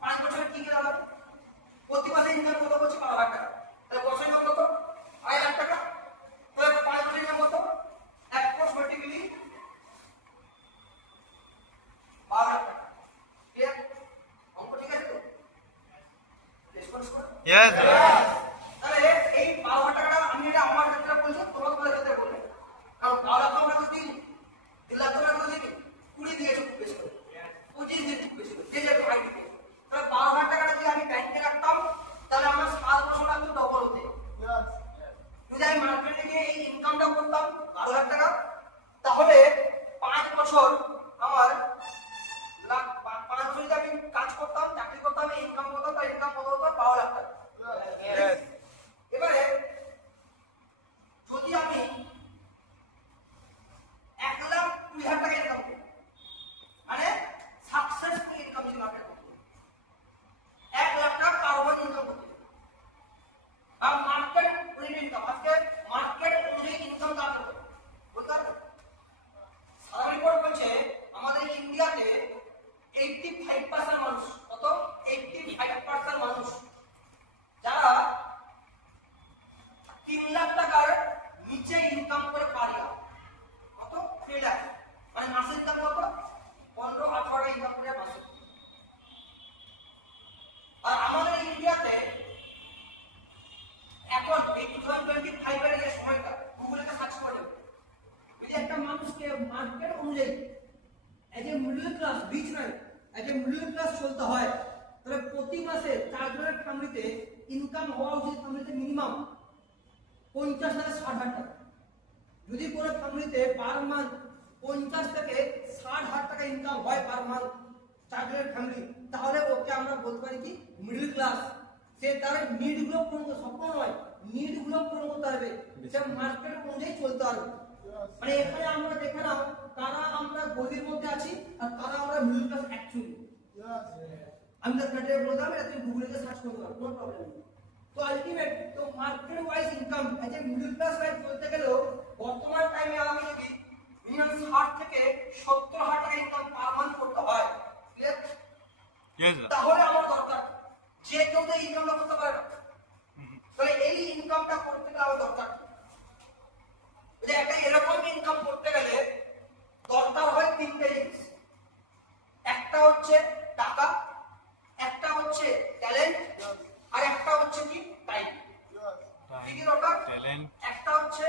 5 বছরে কি কি হবে? প্রতি মাসে ইনকাম কত বলছি? 12,000 টাকা। তাহলে বছরে ইনকাম কত? 2.5 লাখ টাকা। তাহলে 5 বছরে ইনকাম কত? অ্যাপ্রক্সিমেটলি 12 লাখ টাকা। ঠিক আছে? অঙ্ক ঠিক আছে তো? রেসপন্স করো। Yes, sir. তাহলে এই 12,000 টাকা আমি এটা আমার ক্ষেত্রে বলছি, তোমাদের ক্ষেত্রে বলবে, কারণ 12 লাখ টাকা তো দিন, 3 লাখ টাকা তো দিন, 20 দিয়েছো খুব বেশি করে, 25 দিন খুব বেশি করে, যে যে আইডি। তাহলে 12,000 টাকা যদি আমি ব্যাংকে রাখতাম, তাহলে আমার 7 বছর লাগতো ডবল হতে। যদি আমি মার্কেটে গিয়ে এই ইনকামটা করতাম 12,000 টাকা, তাহলে 5 বছর আমার 5 বছর যদি আমি কাজ করতাম, চাকরি করতাম, ইনকাম করতাম, তার ইনকাম কত হতো? 12 লাখ টাকা। Yes. এবারে যদি আমি 1,20,000 টাকা ইনকাম করি, মানে সাকসেসফুল ইনকাম যদি মার্কেট করতে 1 লাখ টাকা কারোবার ইনকাম করতে, আর মার্কেট অনুযায়ী ইনকাম, আজকে মার্কেট অনুযায়ী ইনকাম কাজ করতে বলতে পারবে? সারা রিপোর্ট বলছে আমাদের ইন্ডিয়াতে 85% মানুষ, কত? 85% মানুষ যারা 3 লাখ টাকার নিচে ইনকাম করে পারি না। কত? 3 লাখ, মানে মাসে ইনকাম কত? 15-18 টাকা ইনকাম করে মাসে। আর আমাদের ইন্ডিয়াতে এখন এই 2025 এর যে সময়টা, গুগলে সার্চ করে নেবে, যদি একটা মানুষকে মার্কেট অনুযায়ী as a middle class, rich নয়, এজ এ মিডল ক্লাস চলতে হয়, তাহলে প্রতি মাসে 4 জনের ফ্যামিলিতে ইনকাম হওয়া উচিত ফ্যামিলিতে মিনিমাম 50,000-60,000 টাকা। যদি কোনো ফ্যামিলিতে পার মান্থ 50 থেকে 60,000 টাকা ইনকাম হয় পার মান্থ, 4 জনের ফ্যামিলি, তাহলে ওকে আমরা বলতে পারি কি? Middle class. সে তার নিড গুলো পূরণ করতে, স্বপ্ন নয়, নিড গুলো পূরণ করতে হবে, সে মার্কেট অনুযায়ী চলতে হবে। মানে এখানে আমরা দেখালাম কারা আমরা গদির মধ্যে আছি আর কারা আমরা মিডল ক্লাস অ্যাকচুয়ালি। আমি তো ক্রাইটেরিয়া বললাম, এটা তুমি গুগলে সার্চ করতে পারো, নো প্রবলেম। তো আলটিমেট তো market wise income age a middle class life চলতে গেলেও বর্তমান টাইমে আমি যদি মিনিমাম 60 থেকে 70,000 টাকা ইনকাম পার মান্থ করতে হয়, ক্লিয়ার? Yes, sir. তাহলে আমার দরকার, যে কেউ তো ইনকামটা করতে পারে না, তাহলে এই ইনকামটা করতে গেলে আমার দরকার, যে একটা এরকম ইনকাম করতে গেলে দরকার হয় তিনটে জিনিস। একটা হচ্ছে টাকা, একটা হচ্ছে ট্যালেন্ট, আর একটা হচ্ছে কি টাইম। কি কি দরকার? Talent, একটা হচ্ছে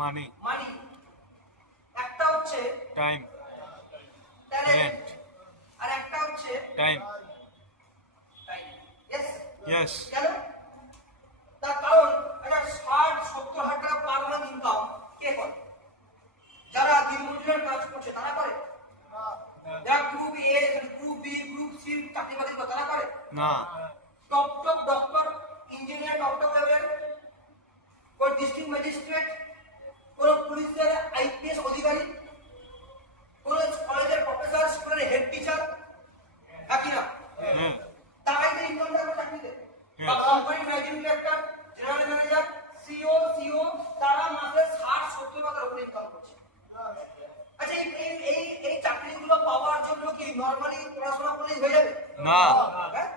money, মানি, একটা হচ্ছে time, ট্যালেন্ট, আর একটা হচ্ছে time. টাইম। Yes, Yes. কেন? তার কারণ এটা 60-70,000 টাকা পার মান্থ ইনকাম কে করে? যারা দিনমজুরের কাজ করছে তারা করে? যারা group A, group B, group C চাকরি বাকরি করে তারা করে? No. Top top doctor, engineer, doctor লেভেলের কোন ডিস্ট্রিক্ট ম্যাজিস্ট্রেট, কোন পুলিশের আইপিএস অধিকারী, কোন কলেজের প্রফেসর, স্কুলের হেড টিচার, নাকি না? Yeah. তারাই তো ইনকাম করে চাকরিতে। বা Yes. Company managing director, general manager, CEO, তারা মাসে 60-70,000 উপরে ইনকাম করছে। আচ্ছা, এই চাকরিগুলো পাওয়ার জন্য কি নরমালি পড়াশোনা করলেই হয়ে যাবে? No. হ্যাঁ?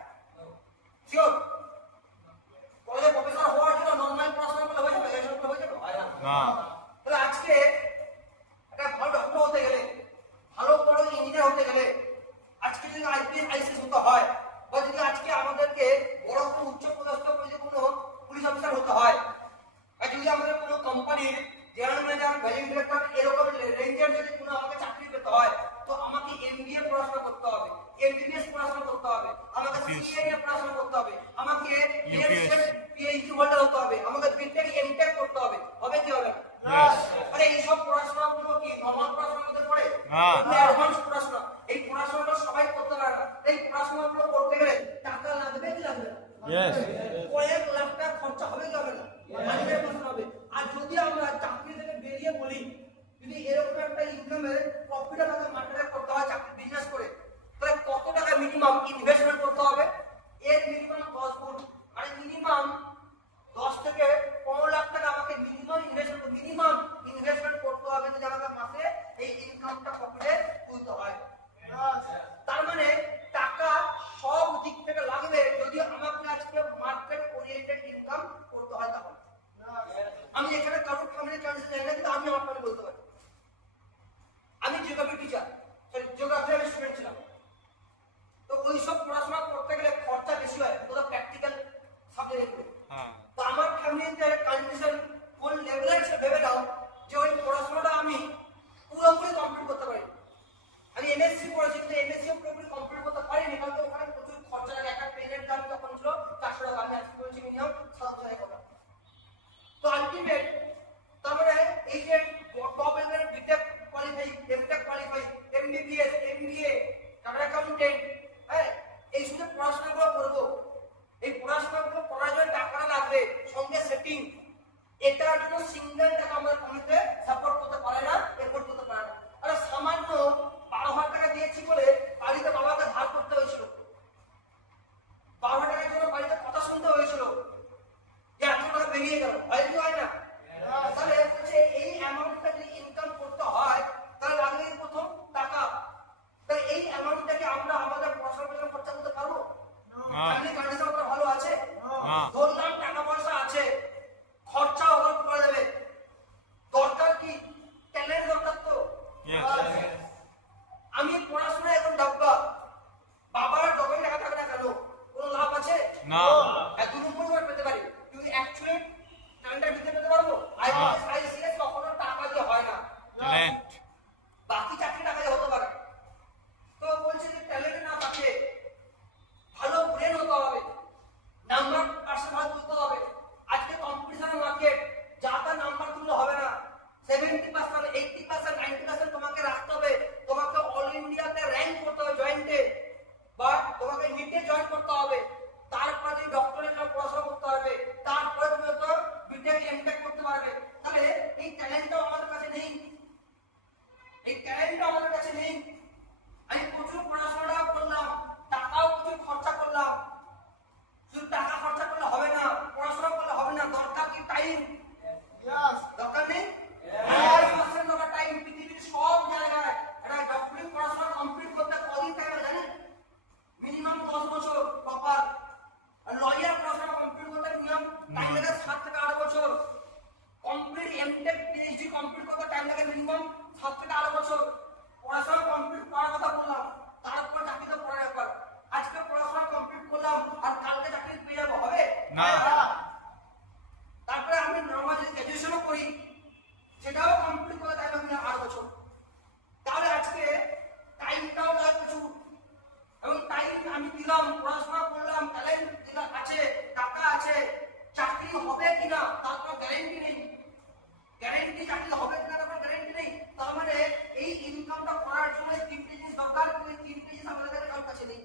শিওর? কলেজে প্রফেসর হওয়ার জন্য নরমালি পড়াশোনা করলে হয়ে যাবে? গ্র্যাজুয়েশন করলে হয়ে যাবে? No. তাহলে আজকে একটা ভালো ডক্টর হতে গেলে, ভালো বড় ইঞ্জিনিয়ার হতে গেলে, আজকে যদি আইপিএস আইসিএস হতে হয়, বা যদি আজকে আমাদেরকে বড় কোনো উচ্চপদস্থ কোনো পুলিশ অফিসার হতে হয়, আর যদি আমাদের কোনো কোম্পানির জেনারেল ম্যানেজার, ম্যানেজিং ডিরেক্টর এরকম রেঞ্জের যদি কোনো আমাকে চাকরি পেতে হয়, তো আমাকে এমবিএ পড়াশোনা করতে হবে, এমবিবিএস পড়াশোনা করতে হবে, আমাকে সিএ পড়াশোনা করতে হবে, আমাকে পিএইচডি হোল্ডার হতে হবে, আমাকে বিটেক এমটেক করতে হবে। হবে কি হবে না? Yes. আরে এই সব পড়াশোনাগুলো কি নরমাল পড়াশোনার মধ্যে পড়ে? না। অ্যাডভান্স পড়াশোনা। এই পড়াশোনাটা সবাই করতে পারে না। এই পড়াশোনাগুলো করতে গেলে টাকা লাগবে কি লাগবে না? Yes. কয়েক লাখ টাকা খরচা হবে কি হবে না? 100% হবে। আর যদি আমরা চাকরি থেকে বেরিয়ে বলি, যদি এরকম একটা ইনকামের প্রফিট আমাকে মার্কেটে করতে হয় চাকরি বিজনেস করে, তাহলে কত টাকা মিনিমাম ইনভেস্টমেন্ট করতে হবে? এর মিনিমাম 10 গুণ, মানে মিনিমাম 10 থেকে 15 লাখ টাকা আমাকে মিনিমাম ইনভেস্টমেন্ট করতে হবে যদি আমাকে মাসে এই ইনকামটা পকেটে তুলতে হয়। তার মানে টাকা সব দিক থেকে লাগবে যদি আমাকে আজকে মার্কেট ওরিয়েন্টেড ইনকাম করতে হয়। তাহলে আমি এখানে কারোর ফ্যামিলি চান্স চাই না, কিন্তু আমি আমার ফ্যামিলি বলতে পারি। আমি জিওগ্রাফি টিচার, জিওগ্রাফি আমি স্টুডেন্ট ছিলাম, তো ওই সব পড়াশোনা করতে গেলে খরচা বেশি হয়, ওটা প্র্যাকটিক্যাল সাবজেক্ট এগুলো। তো আমার ফ্যামিলিতে কন্ডিশন কোন লেভেলের সে ভেবে নাও যে ওই পড়াশোনাটা আমি পুরোপুরি কমপ্লিট করতে পারি। আমি এমএসসি পড়েছি, কিন্তু এমএসসি পুরোপুরি কমপ্লিট করতে পারিনি, কারণ ওখানে প্রচুর খরচা লাগে। একটা পেনের দাম তখন ছিল 400 টাকা, আমি আজকে বলছি মিনিমাম 7,000 টাকা। তো আলটিমেট তার মানে এই যে টপ লেভেলের BTech qualify, MTech qualify, MBBS, MBA, chartered accountant, হ্যাঁ, এই শুধু পড়াশোনাগুলো করবো, এই পড়াশোনাগুলো করার জন্য টাকা লাগবে, সঙ্গে সেটিং, এটার জন্য সিঙ্গেল টাকা আমাদের কমিতে সাপোর্ট করতে পারে না, এফোর্ড করতে পারে না। আরে সামান্য 12,000 টাকা দিয়েছি বলে বাড়িতে বাবাকে ধার করতে হয়েছিল, 12,000 টাকার জন্য বাড়িতে কথা শুনতে হয়েছিল যে এত টাকা বেরিয়ে গেল, হয় কি হয় না? তাহলে হচ্ছে এই অ্যামাউন্টটা যদি ইনকাম করতে হয় তাহলে লাগবে প্রথম টাকা। তাহলে এই অ্যামাউন্টটাকে আমরা আমাদের পড়াশোনার জন্য খরচা করতে পারবো? ফ্যামিলি কন্ডিশন আমাদের ভালো আছে, ধরলাম টাকা পয়সা আছে, খরচা ওভার করে দেবে, দরকার কি ট্যালেন্ট দরকার। তো আমি পড়াশোনা এখন ডাব্বা, বাবার যতই টাকা থাকবে না কেন কোনো লাভ আছে না। এক দু নম্বর পেতে পারি, কিন্তু অ্যাকচুয়ালি ট্যালেন্টটা দিতে পেতে পারবো? আইপিএস আইসিএস কখনো টাকা দিয়ে হয় না, Talent. বাকি চাকরি টাকা দিয়ে হতে পারে। তো বলছে যে ট্যালেন্ট না থাকে, ভালো ব্রেন হতে হবে, নাম্বার পার্সেন্ট ভালো তুলতে হবে। আজকে কম্পিটিশনের মার্কেট, যা তা নাম্বার তুললে হবে না, 70%, 80%, 90% তোমাকে রাখতে হবে। তোমাকে অল ইন্ডিয়াতে র্যাঙ্ক করতে হবে, জয়েন্টে বা তোমাকে নিটে জয়েন করতে হবে। না। তারপরে আমি নর্মাল যদি গ্র্যাজুয়েশনও করি, সেটাও কমপ্লিট করে টাইম আমি 8 বছর। তাহলে আজকে টাইমটাও লাগে প্রচুর, এবং টাইম আমি দিলাম, পড়াশোনা করলাম, ট্যালেন্ট আছে, টাকা আছে, চাকরি হবে কিনা তার কোনো গ্যারেন্টি নেই। চাকরি হবে কিনা তার কোনো গ্যারেন্টি নেই। তার মানে এই ইনকামটা করার জন্য 3টে জিনিস দরকার, কিন্তু 3টে জিনিস আমাদের কারোর কাছে নেই।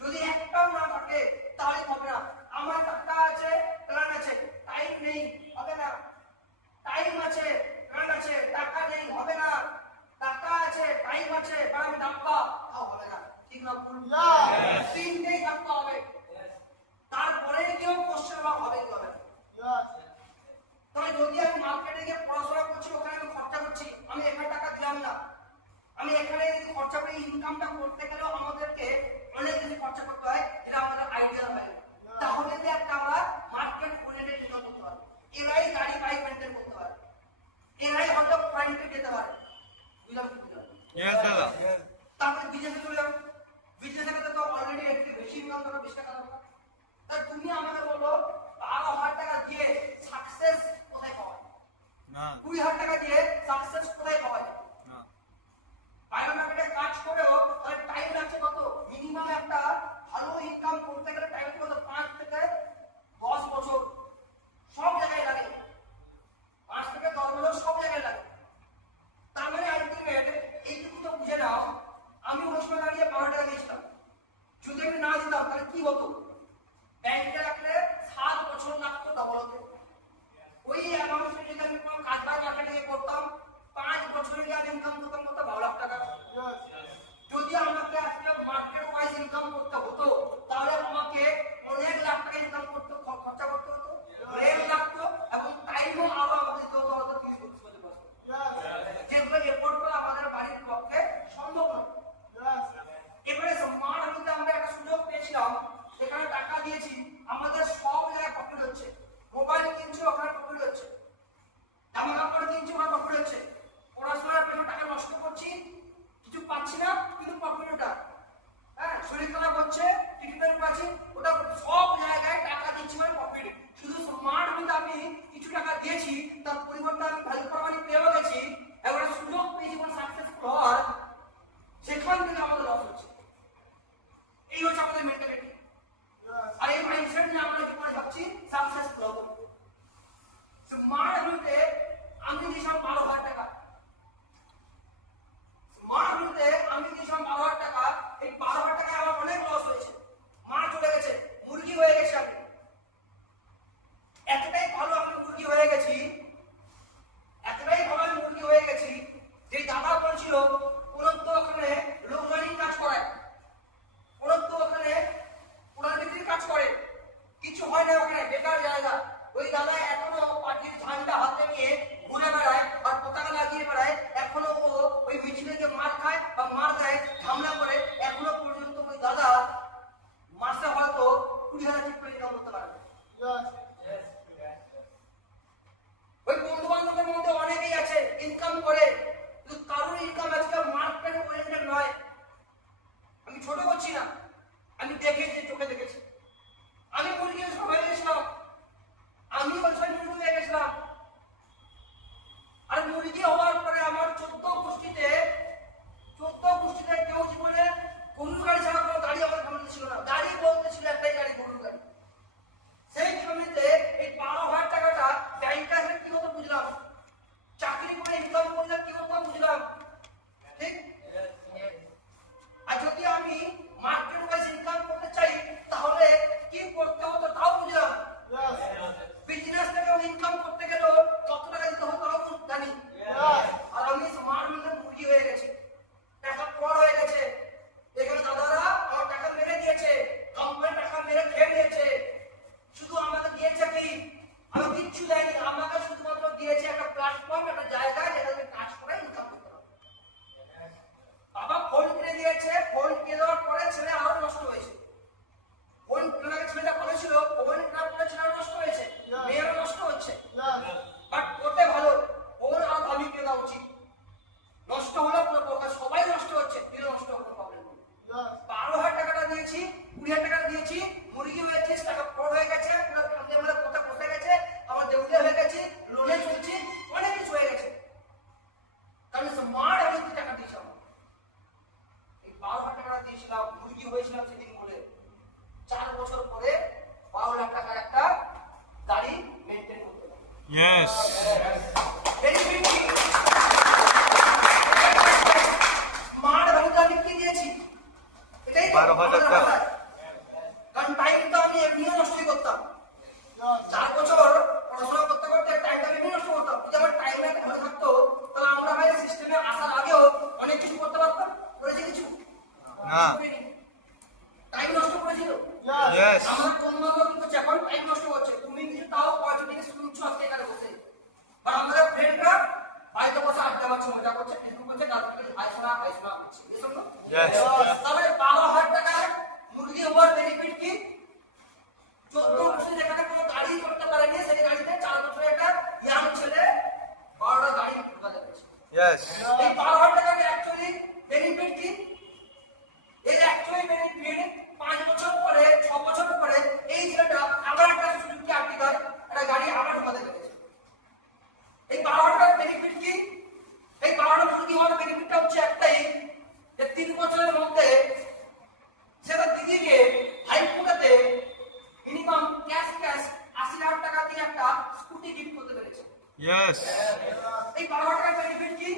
যদি একটাও না থাকে তাহলে হবে না। আমার টাকা আছে, প্ল্যান আছে, টাইম নেই, হবে না। টাইম আছে, প্ল্যান আছে, টাকা নেই, হবে না। টাকা আছে, টাইম আছে, আমি ডাব্বা, তাও হবে না। ঠিক না ভুল? তিনটেই থাকতে হবে, তারপরে কেউ কোশ্চেন মার্ক হবে কি হবে না। তবে যদি আমি মার্কেটে গিয়ে পড়াশোনা করছি, ওখানে আমি খরচা করছি, আমি এখানে টাকা দিলাম না, আমি এখানে যদি খরচা করে ইনকামটা করতে গেলেও আমাদেরকে অনেক কিছু খরচা করতে হয়, যেটা আমাদের আইডিয়া হয়। তাহলে যে একটা আমরা মার্কেট ওরিয়েন্টেড ইনকাম করতে পারি। এরাই গাড়ি বাইক মেনটেন করতে পারে, এরাই হয়তো পয়েন্টে যেতে পারে। বুঝলাম কি বুঝলাম? Yes, দাদা। তারপরে বিজনেসে চলে যাও, বিজনেসে তো অলরেডি একটু বেশি ইনকাম দরকার, 20 টাকা দরকার। তাই তুমি আমাকে বলো 12,000 টাকা দিয়ে সাকসেস কোথায় পাওয়া যায়? না। 20,000 টাকা দিয়ে সাকসেস কোথায় পাওয়া যায়? না। বায়ো মার্কেটে কাজ করেও তাহলে টাইম লাগছে কত? মিনিমাম একটা ভালো ইনকাম করতে গেলে টাইম কত? 5 থেকে 10 বছর সব জায়গায় লাগে। 5 থেকে 10 বছর সব জায়গায় লাগে। তার মানে আলটিমেট এইটুকু তো বুঝে নাও, আমি ওই সময় দাঁড়িয়ে 12 টাকা দিয়েছিলাম, যদি আমি না দিতাম তাহলে কি হতো? ব্যাংকে রাখলে 7 বছর লাগতো ডবল হতে। ওই অ্যামাউন্ট যদি আমি কোনো কাজ বাজ মার্কেটে করতাম, 5 বছরে গিয়ে আমি ইনকাম করতাম কত? 12 লাখ টাকা। যদি আমাকে আজকে মার্কেট ওয়াইজ ইনকাম করতে হতো, তাহলে আমাকে অনেক লাখ টাকা ইনকাম করতে খরচা করতে হতো, রেট লাগতো, এবং টাইমও আরো আমাকে দিতে হতো হয়তো 30-40 বছর, যেগুলো এফোর্ড করা আমাদের বাড়ির পক্ষে সম্ভব নয়। এবারে স্মার্ট হতে আমরা একটা সুযোগ পেয়েছিলাম, যেখানে টাকা দিয়েছি, আমাদের সব জায়গায় প্রফিট হচ্ছে। মোবাইল কিনছি, ওখানে প্রফিট হচ্ছে। জামা কাপড় কিনছি, ওখানে প্রফিট হচ্ছে। পড়াশোনার পেছনে টাকা নষ্ট করছি, কিছু পাচ্ছি না, কিন্তু প্রফিট ওটা। হ্যাঁ, শরীর খারাপ হচ্ছে, ট্রিটমেন্ট পাচ্ছি, ওটা সব জায়গায় টাকা দিচ্ছি মানে প্রফিট। শুধু স্মার্ট হতে আমি কিছু টাকা দিয়েছি, তার পরিবর্তে আমি ভ্যালু ফর মানি পেয়েও গেছি, এবার সুযোগ পেয়েছি কোনো সাকসেসফুল হওয়ার, সেখান থেকে আমাদের লস হচ্ছে। এই হচ্ছে আমাদের মেন্টালিটি। আর এই মাইন্ডসেট নিয়ে আমরা জীবনে ভাবছি সাকসেসফুল হবো। স্মার্ট হতে আমি দিয়েছিলাম 12,000 টাকা। স্মার্ট হতে আমি দিয়েছিলাম 12,000 টাকা। এই 12,000 টাকায় আমার অনেক লস হয়েছে। মা চলে গেছে, মুরগি হয়ে গেছে আমি। এতটাই ভালো আমি মুরগি হয়ে গেছি, এতটাই ভালো আমি মুরগি হয়ে গেছি, যে দাদা বলছিল ওনার তো ওখানে লোক লাইনিং কাজ করায়, ওনার তো ওখানে দিয়েছি, 20,000 টাকা দিয়েছি, মুরগি হয়েছে, টাকা বড় হয়ে গেছে, পুরো ফ্যামিলি আমাদের কথা বসে গেছে, আমার দেউলিয়া হয়ে গেছে, লোনে চলছে, অনেক কিছু হয়ে গেছে। কারণ স্মার্ট আমি টাকা দিয়েছিলাম, এই 12,000 টাকা দিয়েছিলাম, মুরগি হয়েছিলাম সেদিন বলে 4 বছর পরে 12 লাখ টাকার একটা গাড়ি মেনটেন করতে হবে। Yes. স্মার্ট ভ্যালুটা আমি কি দিয়েছি? এটাই 12,000 টাকা। কারণ টাইমটা আমি এমনিও নষ্ট করতাম। 4 বছর পড়াশোনা করতে করতে টাইমটা এমনি নষ্ট করতাম। যদি আমার টাইমটা ভালো থাকতো তাহলে আমরা ভাই সিস্টেমে আসার আগেও অনেক কিছু করতে পারতাম। করেছি কিছু? না। টাইম নষ্ট করেছিল? Yes. আমরা কোন লোক কিন্তু এখন টাইম নষ্ট করছে। তুমি কিছু তাও পজিটিভ শুনছো আজকে এখানে বসে। আর আমাদের ফ্রেন্ডরা বাড়িতে বসে আড্ডা মারছে, মজা করছে, ফেসবুক করছে, তারপরে আইসোনা করছে। এসব না? Yes. তাহলে 12,000 টাকার মুরগি হওয়ার বেনিফিট কি? 14 বছর যেখানে কোনো গাড়ি করতে পারেনি সেই গাড়িতে 4 বছরের একটা ইয়াং ছেলে 12টা গাড়ি ঢুকাতে পেরেছে। Yes. এই 12,000 টাকার অ্যাকচুয়ালি বেনিফিট কি? এর অ্যাকচুয়ালি বেনিফিট 5 বছর পরে 6 বছর পরে এই ছেলেটা আবার একটা সুজুকি আর্টিকার একটা গাড়ি আবার ঢুকাতে পেরেছে। এই 12,000 টাকার বেনিফিট কি? এই 12টা মুরগি হওয়ার বেনিফিটটা হচ্ছে একটাই, যে 3 বছরের মধ্যে সেটা দিদিকে হাইকোর্টে মিনিমাম ক্যাশ 80,000 টাকা দিয়ে একটা স্কুটি গিফট করতে পেরেছে। Yes. এই 12,000 টাকার বেনিফিট কি?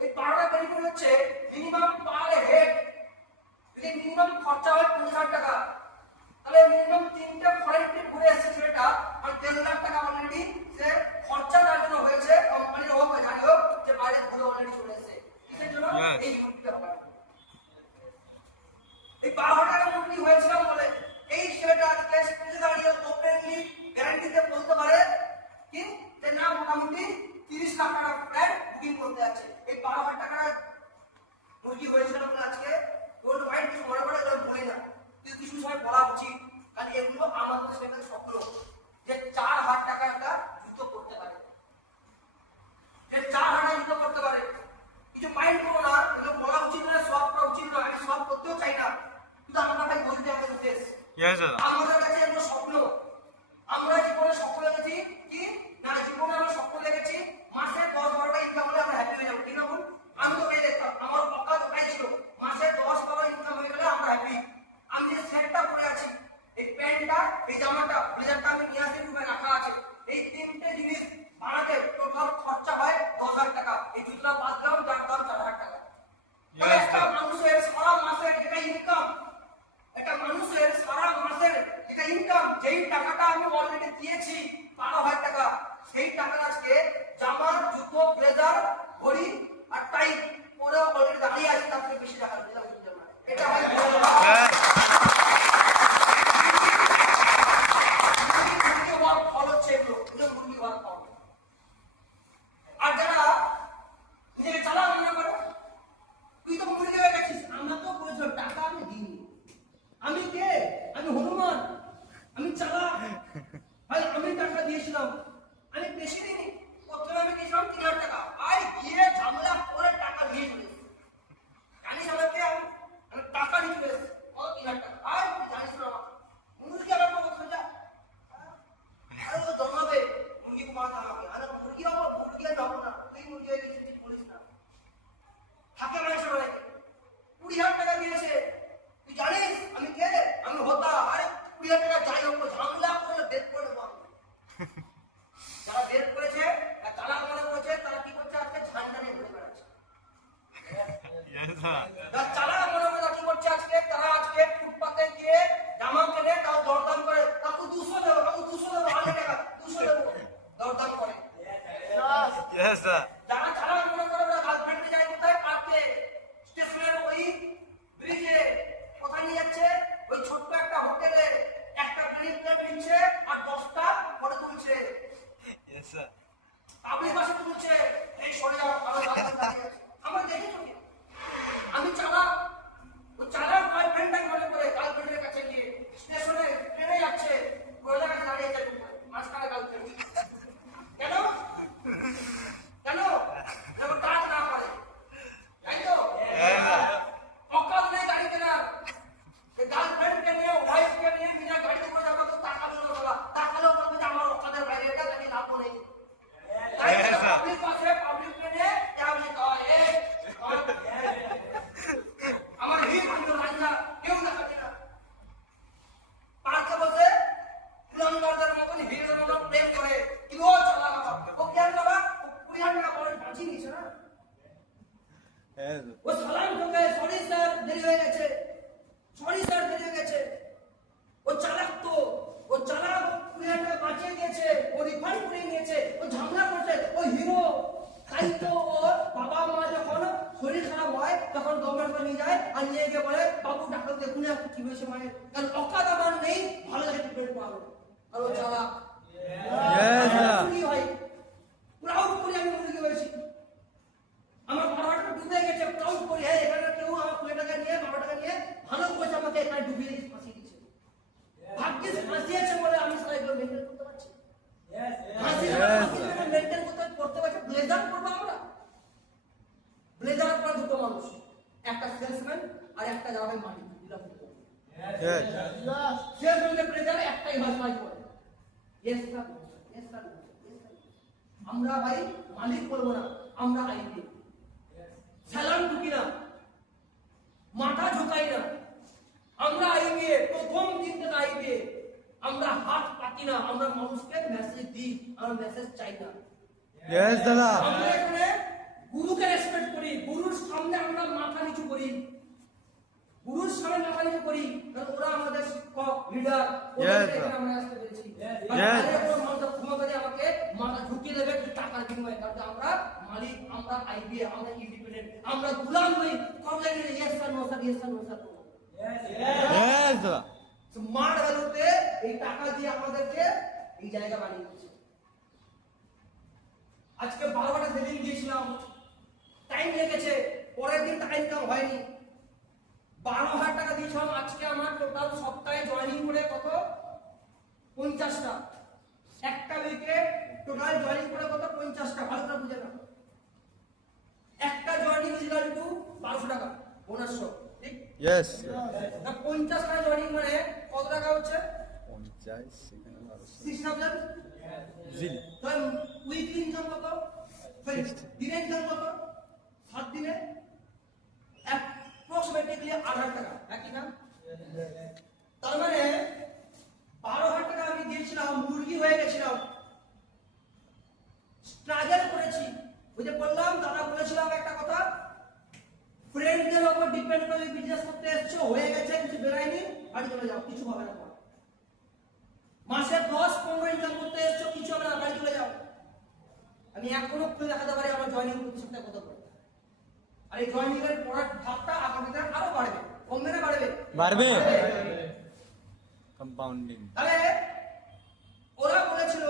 এই 12টা বেনিফিট হচ্ছে মিনিমাম পার হেড যদি মিনিমাম খরচা হয় 50,000 টাকা, তাহলে মিনিমাম 3টে ফরেন ট্রিপ ঘুরে এসেছে ছেলেটা, আর 3 লাখ টাকা অলরেডি সে খরচা তার জন্য হয়েছে, কোম্পানির হোক বা যাই হোক, যে বাইরে ঘুরে অলরেডি চলে এসেছে। কিসের জন্য? Yes. এই মুরগিটা হওয়ার জন্য। এই 12,000 টাকা মুরগি হয়েছিলাম বলে এই ছেলেটা আজকে স্টেজে দাঁড়িয়ে ওপেনলি গ্যারান্টিতে বলতে পারে কি যে না মোটামুটি 30 লাখ টাকা ফ্ল্যাট বুকিং করতে আছে। এই 12,000 টাকার মুরগি হয়েছিল বলে আজকে গোল্ড ওয়াইড কিছু মনে করে এগুলো বলি না, কিন্তু কিছু সময় বলা উচিত, কারণ এগুলো আমাদের সেখানে স্বপ্ন যে 4,000 টাকা একটা যুদ্ধ করতে পারে, যে 4,000 যুদ্ধ করতে পারে। কিছু মাইন্ড করো না, এগুলো বলা উচিত না, সব করা উচিত না, আমি সব করতেও চাই না, কিন্তু আমরা ভাই বলতে আমাদের উদ্দেশ্য। Yes, sir. আমাদের কাছে এগুলো স্বপ্ন। আমরা জীবনে স্বপ্ন দেখেছি কি না, জীবনে আমরা স্বপ্ন দেখেছি মাসে 10-12টা ইনকাম হলে আমরা হ্যাপি হয়ে যাবো, ঠিক না বল? আমি তো এই দেখতাম আমার অকাজ ওটাই ছিল, মাসে 10-12 ইনকাম হয়ে গেলে আমরা হ্যাপি। আমি যে সেটটা পরে আছি, এই প্যান্টটা, এই জামাটা, ব্লেজারটা আমি নিয়ে আসি রুমে রাখা আছে, এই 3টে জিনিস বানাতে টোটাল খরচা হয় 10,000 টাকা। এই জুতোটা বাদ দিলাম, যার দাম 4,000 টাকা। তাহলে Yes, একটা sir. মানুষের সারা মাসের যেটা ইনকাম, একটা মানুষের সারা মাসের যেটা ইনকাম, যেই টাকাটা আমি অলরেডি দিয়েছি 12,000 টাকা, সেই টাকা আজকে জামা, জুতো, ব্লেজার, ঘড়ি আর টাই পরে অলরেডি দাঁড়িয়ে আছে, তার থেকে বেশি টাকা দিলাম। এটা হয় মুরগি হওয়ার ফল হচ্ছে এগুলো, মুরগি হওয়ার ফল। আর যারা নিজেকে চালা মনে করে তুই তো মুরগি হয়ে গেছিস, আমরা তো বলছিলাম টাকা আমি দিইনি, আমি কে? আমি হনুমান, আমি চালা ভাই, আমি টাকা দিয়েছিলাম, আমি বেশি দিইনি, প্রথমে আমি দিয়েছিলাম 3,000 টাকা, ভাই গিয়ে ঝামেলা করে টাকা নিয়ে চলে এসেছি। জানিস আমাকে আমি টাকা নিয়ে চলে এসেছি, কত কারণ অকাদ আমার নেই ভালো জায়গায় ট্রিটমেন্ট করাবো আর ও চালা Yes, sir. মুরগি হয় প্রাউড করি আমি মুরগি হয়েছি আমার বাবাটা ডুবে গেছে প্রাউড করি হ্যাঁ এখানে কেউ আমার 20 টাকা নিয়ে 12 টাকা নিয়ে ভালো করেছে আমাকে এখানে ডুবিয়ে দিয়ে ফাঁসি দিয়েছে ভাগ্যিস ফাঁসিয়েছে বলে আমি সারা এগুলো মেনটেন করতে পারছি মেনটেন করতে পারছি ব্লেজার করবো আমরা ব্লেজার পরা দুটো মানুষ একটা সেলসম্যান আর একটা যারা ভাই মালিক দিলাম Yes. সেলসম্যানের ব্লেজার একটাই ভাষায় করে ইয়েস স্যার ইয়েস স্যার আমরা ভাই মালিক বলবো না আমরা আইবি সালাম ঢুকি না মাথা ঝুঁকাই না আমরা আইবি প্রথম দিন থেকে আইবি আমরা হাত পাতি না আমরা মানুষকে মেসেজ দিই আমরা মেসেজ চাই না Yes, দাদা। আমরা এখানে গুরুকে রেসপেক্ট করি গুরুর সামনে আমরা মাথা নিচু করি গুরুর সামনে মাথা নিচু করি কারণ ওরা আমাদের শিক্ষক লিডার Yes, ওদেরকে sir. আমরা আসতে পেরেছি Yes. ক্ষমতা দিয়ে আমাকে মাথা ঝুঁকিয়ে দেবে টাকার বিনিময়ে কারণ আমরা মালিক আমরা আইবিএ আমরা ইন্ডিপেন্ডেন্ট আমরা গুলাম নই কম জায়গায় yes sir no sir yes sir no sir Yes, দাদা। স্মার্ট ভ্যালুতে এই টাকা দিয়ে আমাদেরকে এই জায়গা বানিয়ে দিচ্ছে আজকে 12টা সেদিন দিয়েছিলাম টাইম লেগেছে পরের দিন টাকা ইনকাম হয়নি 12,000 টাকা দিয়েছিলাম আজকে আমার টোটাল সপ্তাহে জয়েনিং করে কত 50টা একটা উইকে টোটাল জয়েনিং করে কত 50টা ভালো করে বুঝে না একটা জয়েনিং ইজ ইকুয়াল টু 1200 টাকা বোনাস সহ ঠিক Yes. না 50 টাকা জয়েনিং মানে কত টাকা হচ্ছে 6000 জিল। তাহলে উইকলি ইনকাম কত দিনে ইনকাম কত 7 দিনে অ্যাপ্রক্সিমেটলি 8000 টাকা একই না তার মানে 12,000 টাকা আমি দিয়েছিলাম মুরগি হয়ে গেছিলাম স্ট্রাগল করেছি ওই যে বললাম দাদা বলেছিলাম একটা কথা ফ্রেন্ডদের উপর ডিপেন্ড করে বিজনেস করতে এসছো হয়ে গেছে কিছু বেরায়নি বাড়ি চলে যাও কিছু হবে না মাসে 10-15 ইনকাম করতে এসছো কিছু হবে না বাড়ি চলে যাও আমি এখনো খুলে দেখাতে পারি আমার জয়েনিং প্রতি সপ্তাহে কত করে আর এই জয়েনিং এর পড়ার ধাপটা আগামীতে আরো বাড়বে কমবে না বাড়বে বাড়বে। কম্পাউন্ডিং। তাহলে ওরা বলেছিল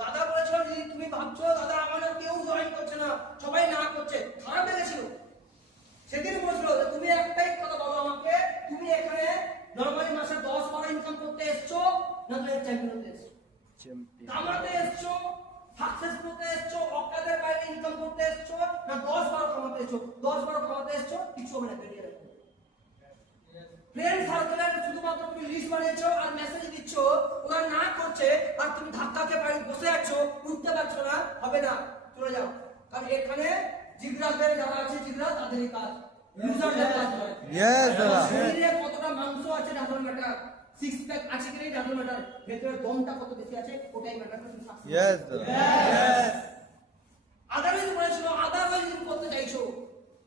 দাদা বলেছিল যে তুমি ভাবছো দাদা আমাদের কেউ জয়েন করছে না সবাই না করছে খারাপ লেগেছিল সেদিন বলেছিল যে তুমি একটাই কথা বলো আমাকে তুমি এখানে নরমালি মাসে 10-12 ইনকাম করতে এসছো না তুমি চ্যাম্পিয়ন হতে এসছো কামাতে এসছো সাকসেস করতে এসছো অকাদের বাইরে ইনকাম করতে এসছো না 10-12 কামাতে এসছো 10-12 কামাতে এসছো কিছু হবে না বেরিয়ে রাখো ফ্রেন্ড সার্কেলের শুধুমাত্র তুমি লিস্ট বানিয়েছো আর মেসেজ দিচ্ছ ওরা না করছে আর তুমি ধাক্কাকে বাড়ি বসে আছো উঠতে পারছো না হবে না চলে যাও কারণ এখানে জিগরাদের যারা আছে জিগরা তাদেরই কাজ ইউজারদের কাজ নয় Yes, দাদা। শরীরে কতটা মাংস আছে ডাজন্ট ম্যাটার সিক্স প্যাক আছে কি ডাজন্ট ম্যাটার ভেতরে দমটা কত বেশি আছে ওটাই ম্যাটার করে তুমি সাকসেস Yes, দাদা। আদারওয়াইজ বলেছিল আদারওয়াইজ তুমি করতে চাইছো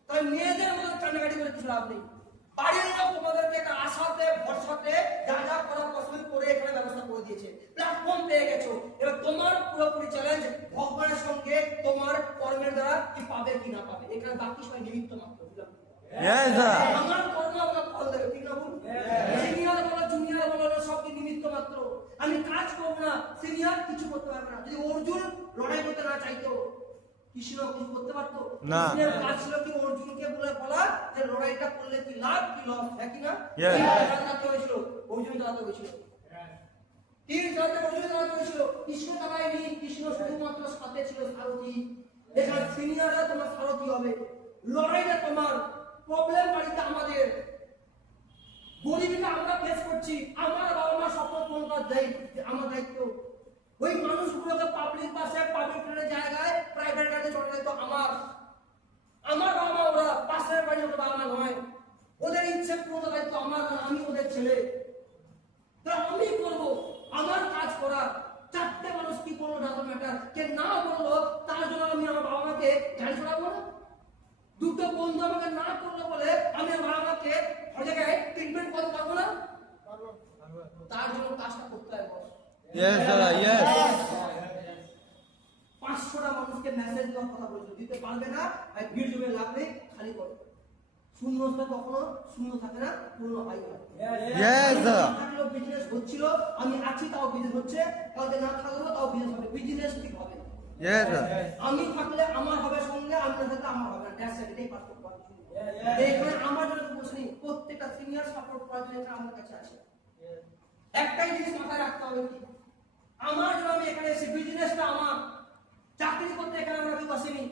তাই মেয়েদের মতো কান্নাকাটি করে কিছু লাভ নেই বাড়ির লোক তোমাদেরকে একটা আশাতে ভরসাতে যা যা করার পছন্দ করে এখানে ব্যবস্থা করে দিয়েছে প্ল্যাটফর্ম পেয়ে গেছো এবার তোমার পুরোপুরি চ্যালেঞ্জ ভগবানের সঙ্গে তোমার কর্মের দ্বারা কি পাবে কি না পাবে এখানে বাকি সবাই নিমিত্ত মাত্র বুঝলাম Yes, দাদা। আমার কর্ম আমাকে ফল দেবে ঠিক না বলুন সিনিয়র বলো জুনিয়র বলো সব কি নিমিত্ত মাত্র আমি কাজ করবো না সিনিয়র কিছু করতে পারবে না যদি অর্জুন লড়াই করতে না চাইতো কৃষ্ণ কিছু করতে পারতো না। কৃষ্ণের কাজ ছিল কি অর্জুনকে বলা যে লড়াইটা করলে কি লাভ কি লস হ্যাঁ কি না Yes. চালাতে হয়েছিল অর্জুন চালাতে হয়েছিল তীর চালাতে অর্জুন চালাতে হয়েছিল কৃষ্ণ চালায়নি কৃষ্ণ শুধুমাত্র সাথে ছিল সারথি এখানে সিনিয়ররা তোমার সারথি হবে লড়াইটা তোমার প্রবলেম বাড়িতে আমাদের গরিবীকে আমরা ফেস করছি আমার বাবা মা স্বপ্ন পূরণ করার আমার দায়িত্ব ওই মানুষগুলোকে পাবলিক বাসে পাবলিক ট্রেনের জায়গায় প্রাইভেট গাড়িতে চলে যেত আমার বাবা মা ওরা পাশের বাড়ি ওদের বাবা মা নয় ওদের ইচ্ছে পূরণ দায়িত্ব আমার না আমি ওদের ছেলে তাহলে আমি করবো আমার কাজ করা চারটে মানুষ কি করলো ডাজন্ট ম্যাটার কে না বললো তার জন্য আমি আমার বাবা মাকে গাড়ি চড়াবো না দুটো বন্ধু আমাকে না করলো বলে আমি আমার বাবা মাকে জায়গায় ট্রিটমেন্ট করতে পারবো না তার জন্য কাজটা করতে হবে বস Yes, দাদা। Yes. 500টা মানুষকে মেসেজ দেওয়ার কথা বলছো দিতে পারবে না ভাই ভিড় জমে লাভ নেই খালি করো শূন্যতা কখনো শূন্য থাকে না, পূর্ণ হয় না। Yes, sir. থাকলেও বিজনেস হচ্ছিল, আমি আছি তাও বিজনেস হচ্ছে, কাউকে না থাকলেও তাও বিজনেস হবে, বিজনেস ঠিক হবে। Yes, sir. আমি থাকলে আমার হবে সঙ্গে, আমি না থাকলে আমার হবে না। দ্যাটস ইট, এটাই পার্থক্য। এখানে আমার জন্য বসে নেই, প্রত্যেকটা সিনিয়র সাপোর্ট করার জন্য এখানে আমার কাছে আছে। একটাই জিনিস মাথায় রাখতে হবে কি, আমার জন্য আমি এখানে এসে বিজনেসটা আমার, চাকরি করতে এখানে আমরা কেউ আসিনি,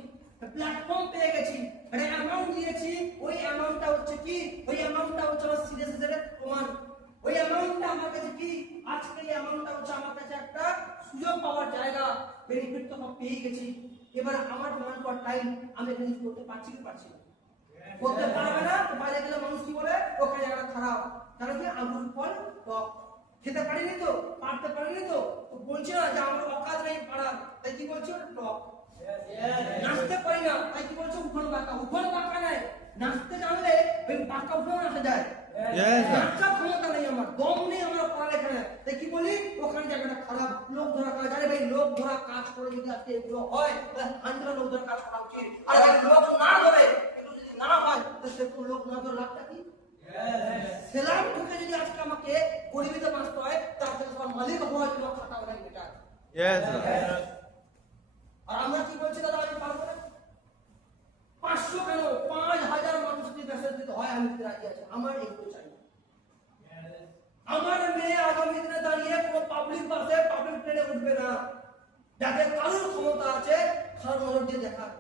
প্ল্যাটফর্ম পেয়ে গেছি, একটা অ্যামাউন্ট দিয়েছি, ওই অ্যামাউন্টটা হচ্ছে কি, ওই অ্যামাউন্টটা হচ্ছে আমার সিরিয়াসের প্রমাণ। ওই অ্যামাউন্টটা আমার কাছে কি, আজকে এই অ্যামাউন্টটা হচ্ছে আমার কাছে একটা সুযোগ পাওয়ার জায়গা, বেনিফিট তো আমি পেয়ে গেছি। এবার আমার ডিমান্ড ফর টাইম, আমি এখানে কিছু করতে পারছি কি পারছি না, করতে পারবে না তো বাইরে গেলে মানুষ কি বলে, ওখানে জায়গাটা খারাপ, কারণ কি আঙুর ফল টক, খেতে পারিনি তো, পারতে পারিনি তো, তো বলছে না যে আমার অকাজ নেই পারার, তাই কি বলছে টক। নাচতে পারি না, তাই কি বলছে উঠোন বাঁকা, উঠোন বাঁকা নাই, নাচতে জানলে ওই বাঁকা উঠোন নাচা যায়। Yes, sir. নাচার ক্ষমতা নেই আমার, দম নেই আমার পড়ালেখা নেই, তাই কি বলি ওখানে জায়গাটা খারাপ, লোক ধরা কাজ। আরে ভাই লোক ধরা কাজ করে যদি আজকে এগুলো হয় তাহলে হান্ড্রেড লোক ধরা কাজ করা উচিত। আর ভাই লোক না ধরে এগুলো যদি না হয় তাহলে সেরকম লোক না ধরে লাভটা কি? সেলাম ঢুকে যদি আজকে আমাকে গরিবিতে বাঁচতে হয়, তাহলে তোমার মালিক হওয়ার জন্য খাটা হবে এটা। Yes, sir. আর আমরা কি বলছি দাদা, আমি পারবো না, 500 কেন 5000 মানুষ যদি মেসেজ দিতে হয় আমি দিতে রাজি আছি, আমার এগুলো চাই না। আমার মেয়ে আগামী দিনে দাঁড়িয়ে কোনো পাবলিক বাসে পাবলিক ট্রেনে উঠবে না, যাতে কারোর ক্ষমতা আছে খারাপ নজর দিয়ে দেখার,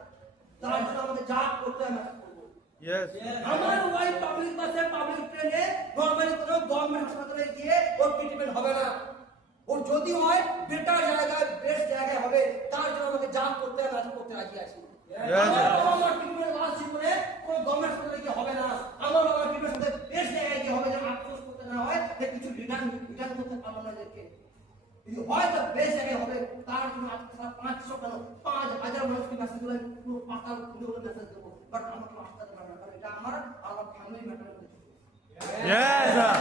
তার জন্য আমাকে যা করতে হয় আমি করবো। Yes. আমার ওয়াইফ পাবলিক বাসে পাবলিক ট্রেনে নরমালি কোনো গভর্নমেন্ট হাসপাতালে গিয়ে ওর ট্রিটমেন্ট হবে না, ওর যদি হয় বেটার জায়গায় বেস্ট জায়গায় হবে, তার জন্য আমাকে যা করতে হয় আমি করতে রাজি আছি। আমার ট্রিটমেন্ট লাস্ট জীবনে কোনো গভর্নমেন্ট হাসপাতালে গিয়ে হবে না, আমার ট্রিটমেন্ট সাথে বেস্ট জায়গায় গিয়ে হবে, যেন আফসোস করতে না হয় যে কিছু রিটার্ন করতে পারবো না এদেরকে। যদি হয় তো বেস্ট জায়গায় হবে, তার জন্য আজকে 500 কেন 5000 মানুষকে মেসেজ দিলেন, পুরো পাতা খুলে খুলে মেসেজ দেবো, বাট আমাকে আসতে পারবে না, কারণ এটা আমার ফ্যামিলি ম্যাটার। Yes, sir.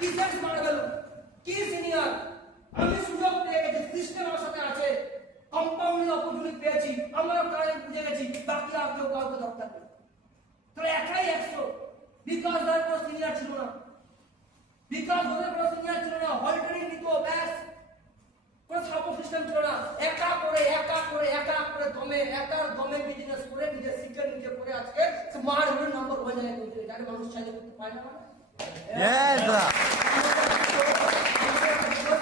কিসের মারা গেল, কি সিনিয়র, আমি সুযোগ পেয়ে গেছি, সিস্টেম আমার সাথে আছে, কম্পাউন্ডিং অপরচুনিটি পেয়েছি, আমরা কাজে বুঝে গেছি, বাকি আর কেউ কাউকে দরকার নেই। তাহলে একাই 100, বিকাশ ধরে কোনো সিনিয়র ছিল না, বিকাশ ধরে কোনো সিনিয়র ছিল না, হল ট্রেনিং নিত ব্যাস, কোনো সাপোর্ট সিস্টেম ছিল না, একা করে দমে বিজনেস করে নিজের শিক্ষা নিজে করে আজকে স্মার্ট হয়ে নম্বর 1 জায়গায় পৌঁছে গেছে। মানুষ চাইলে করতে পারে না। Yes, sir.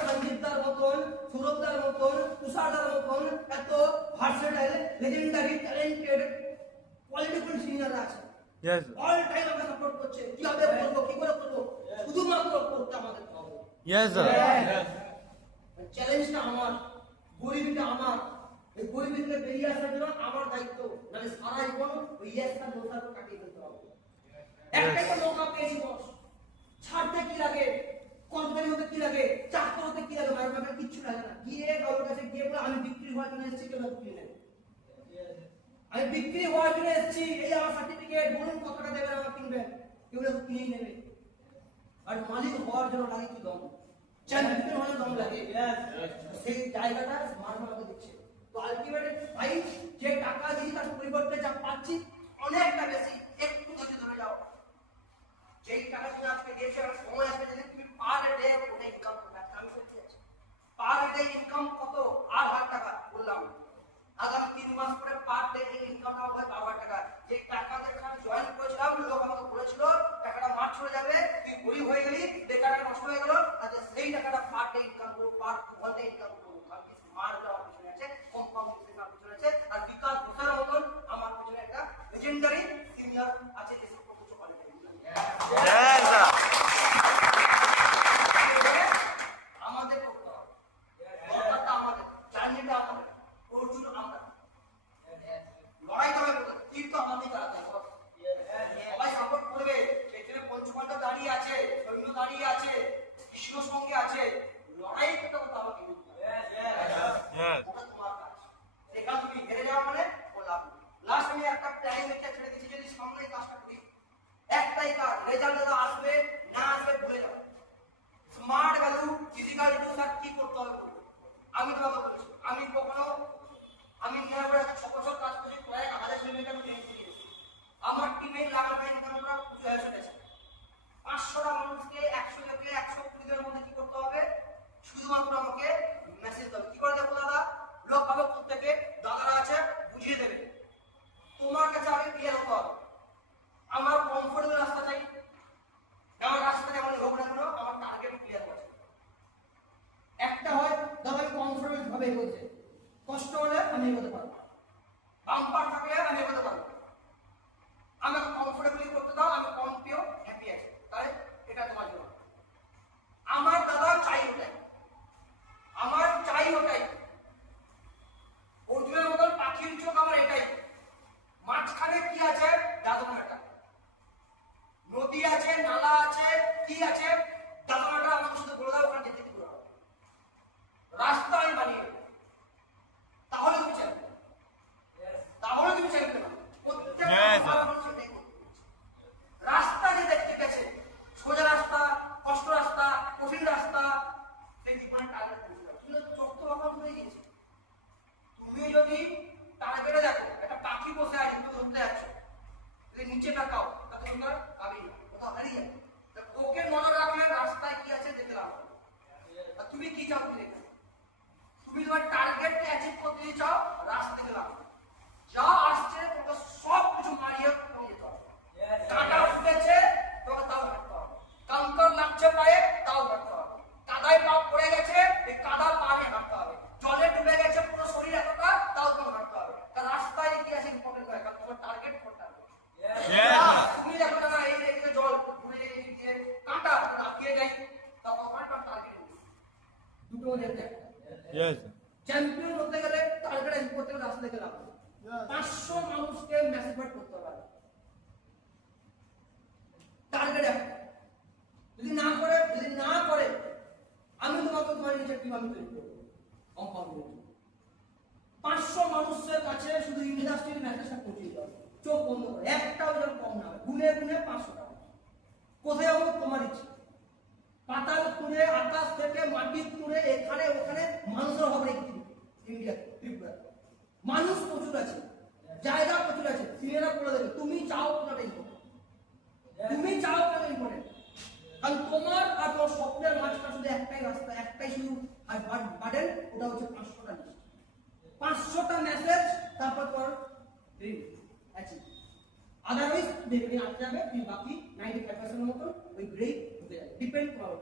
সঞ্জিতার মতন, সুরতার মতন, তুষারদার মতন এত ভার্সেটাইল, লেজেন্ডারি, ট্যালেন্টেড, পলিটিক্যাল সিনিয়ররা আছে। Yes, sir. অল টাইম আমাকে সাপোর্ট করছে, কিভাবে করবো, কি করে করবো, শুধুমাত্র করতে আমাদের হবে। Yes, sir. চ্যালেঞ্জটা আমার, গরিবিটা আমার, এই গরিবি থেকে বেরিয়ে আসার জন্য আমার দায়িত্ব, নাহলে সারা জীবন ওই ইয়েসটা নোটার কাটিয়ে ফেলতে হবে। একটাই তো মৌকা পেয়েছি বস, ছাড়তে কি লাগে, কোম্পানি হতে কি লাগে, চাকরি হতে কি লাগে, মায়ের বাবার কিচ্ছু লাগে না। গিয়ে কারোর কাছে গিয়ে বলে আমি বিক্রি হওয়ার জন্য এসেছি, কেউ বিক্রি নেই, আমি বিক্রি হওয়ার জন্য এসেছি, এই আমার সার্টিফিকেট, বলুন কত টাকা দেবেন আমার কিনবেন, কেউ কিনেই নেবে। আর মালিক হওয়ার জন্য লাগে কি দম, চ্যাম্পিয়ন হওয়ার দম লাগে, সেই জায়গাটা স্মার্ট আমাকে দিচ্ছে। তো আলটিমেটলি ভাই যে টাকা দিই তার পরিবর্তে যা পাচ্ছি অনেকটা বেশি, একটু ধৈর্য ধরে যাও। যেই টাকা তুমি আজকে দিয়েছো একটা সময় আসবে যেদিন তুমি পার ডে ওটা ইনকাম করবে। আমি বলতে চাইছি পার ডে ইনকাম কত, 8,000 টাকা বললাম, আগামী 3 মাস পরে পার ডে ইনকামটা হবে 12,000 টাকা। যে টাকা দিয়ে আমি জয়েন করেছিলাম, লোক আমাকে বলেছিল টাকাটা মার চলে যাবে, তুই গরিব হয়ে গেলি, টাকাটা নষ্ট হয়ে গেল, তাহলে সেই টাকাটা পার ডে ইনকাম করবো, পার ঘন্টা ইনকাম করবো। আমি স্মার্ট যাওয়ার পিছনে আছে, কম্পাউন্ড সিস্টেম পিছনে আছে, আর বিকাশ ঘোষার মতন আমার পিছনে একটা লেজেন্ডারি সিনিয়র আছে, যেসব কিছু করে। Yes, sir. আমাদের করতে হবে, দরকারটা আমাদের, জার্নিটা আমাদের, অর্জুন আমরা, লড়াই তো হবে, তীর তো আমাদের চালাতে হবে। সবাই সাপোর্ট করবে, সেখানে পঞ্চপাণ্ডব দাঁড়িয়ে আছে, সৈন্য দাঁড়িয়ে আছে, কৃষ্ণ সঙ্গে আছে, লড়াই করতে হবে আমাকে। Yes. ওটা তোমার কাজ, সেখানে তুমি হেরে যাওয়া মানে ও লাভ। লাস্ট আমি একটা প্ল্যান মেখে ছেড়ে দিচ্ছি, যদি সামনে এই কাজটা করি, একটাই কাজ, রেজাল্ট দাদা আসবে না আসবে ভুলে যাও। স্মার্ট ভ্যালু ফিজিক্যাল টুলস আর কি করতে হবে বলবো। আমি তোমাকে বলছি, আমি কখনো আমি নিয়ে 6 বছর কাজ করেছি, প্রায় 1000 শক্তি চাও, রাস্তা থেকে লাভ। যা আসছে তোমরা সব কিছু মারিয়ে কমিয়ে যেতে হবে। কাঁটা ফুটেছে তোমরা তাও হাঁটতে হবে, কাঙ্কর লাগছে পায়ে তাও হাঁটতে হবে, কাদায় পা পড়ে গেছে এই কাদা পা নিয়ে হাঁটতে হবে, জলে ডুবে গেছে পুরো শরীর এতটা তাও তোমার হাঁটতে হবে। কারণ রাস্তায় কি আছে ইম্পর্টেন্ট নয়, কারণ তোমার টার্গেট কোনটা। তুমি দেখো না এই যে এদিকে জল ঘুরে গিয়ে কাঁটা আটকে যাই, তখন তোমার টার্গেট দুটো যেতে Yes, sir. চ্যাম্পিয়ন হতে গেলে টার্গেট ইম্পর্টেন্ট, রাস্তা থেকে লাভ। 500 মানুষকে ম্যাসিভেট করতে পারে টার্গেট একটা। যদি না করে আমি তোমাকে তোমার নিজের টিম আমি তৈরি করবো কম্পাউন্ড। 500 মানুষের কাছে শুধু ইন্ডাস্ট্রির মেসেজটা পৌঁছে দিতে হবে, চোখ বন্ধ করে, একটাও যেন কম না হয়, গুনে গুনে 500 টাকা। কোথায় যাবো তোমার ইচ্ছে, পাতাল খুঁড়ে আকাশ থেকে মাটি খুঁড়ে এখানে ওখানে মানুষের হবে ইন্ডিয়া ত্রিপুরা। মানুষ প্রচুর আছে, জায়গা প্রচুর আছে, সিনেমা করে দেবে। তুমি চাও কোনটা ইম্পর্টেন্ট, তুমি চাও কোনটা ইম্পর্টেন্ট। কারণ তোমার আর তোমার স্বপ্নের মাঝখানে শুধু একটাই রাস্তা, একটাই শুধু আর বার্ডেন, ওটা হচ্ছে 500টা লিস্ট, 500টা মেসেজ। তারপর তোমার ড্রিম অ্যাচিভ। আদারওয়াইজ দেখবেন আটকে যাবে, তুমি বাকি 95% এর মতো ওই ব্রেক হতে যাবে। ডিপেন্ড করো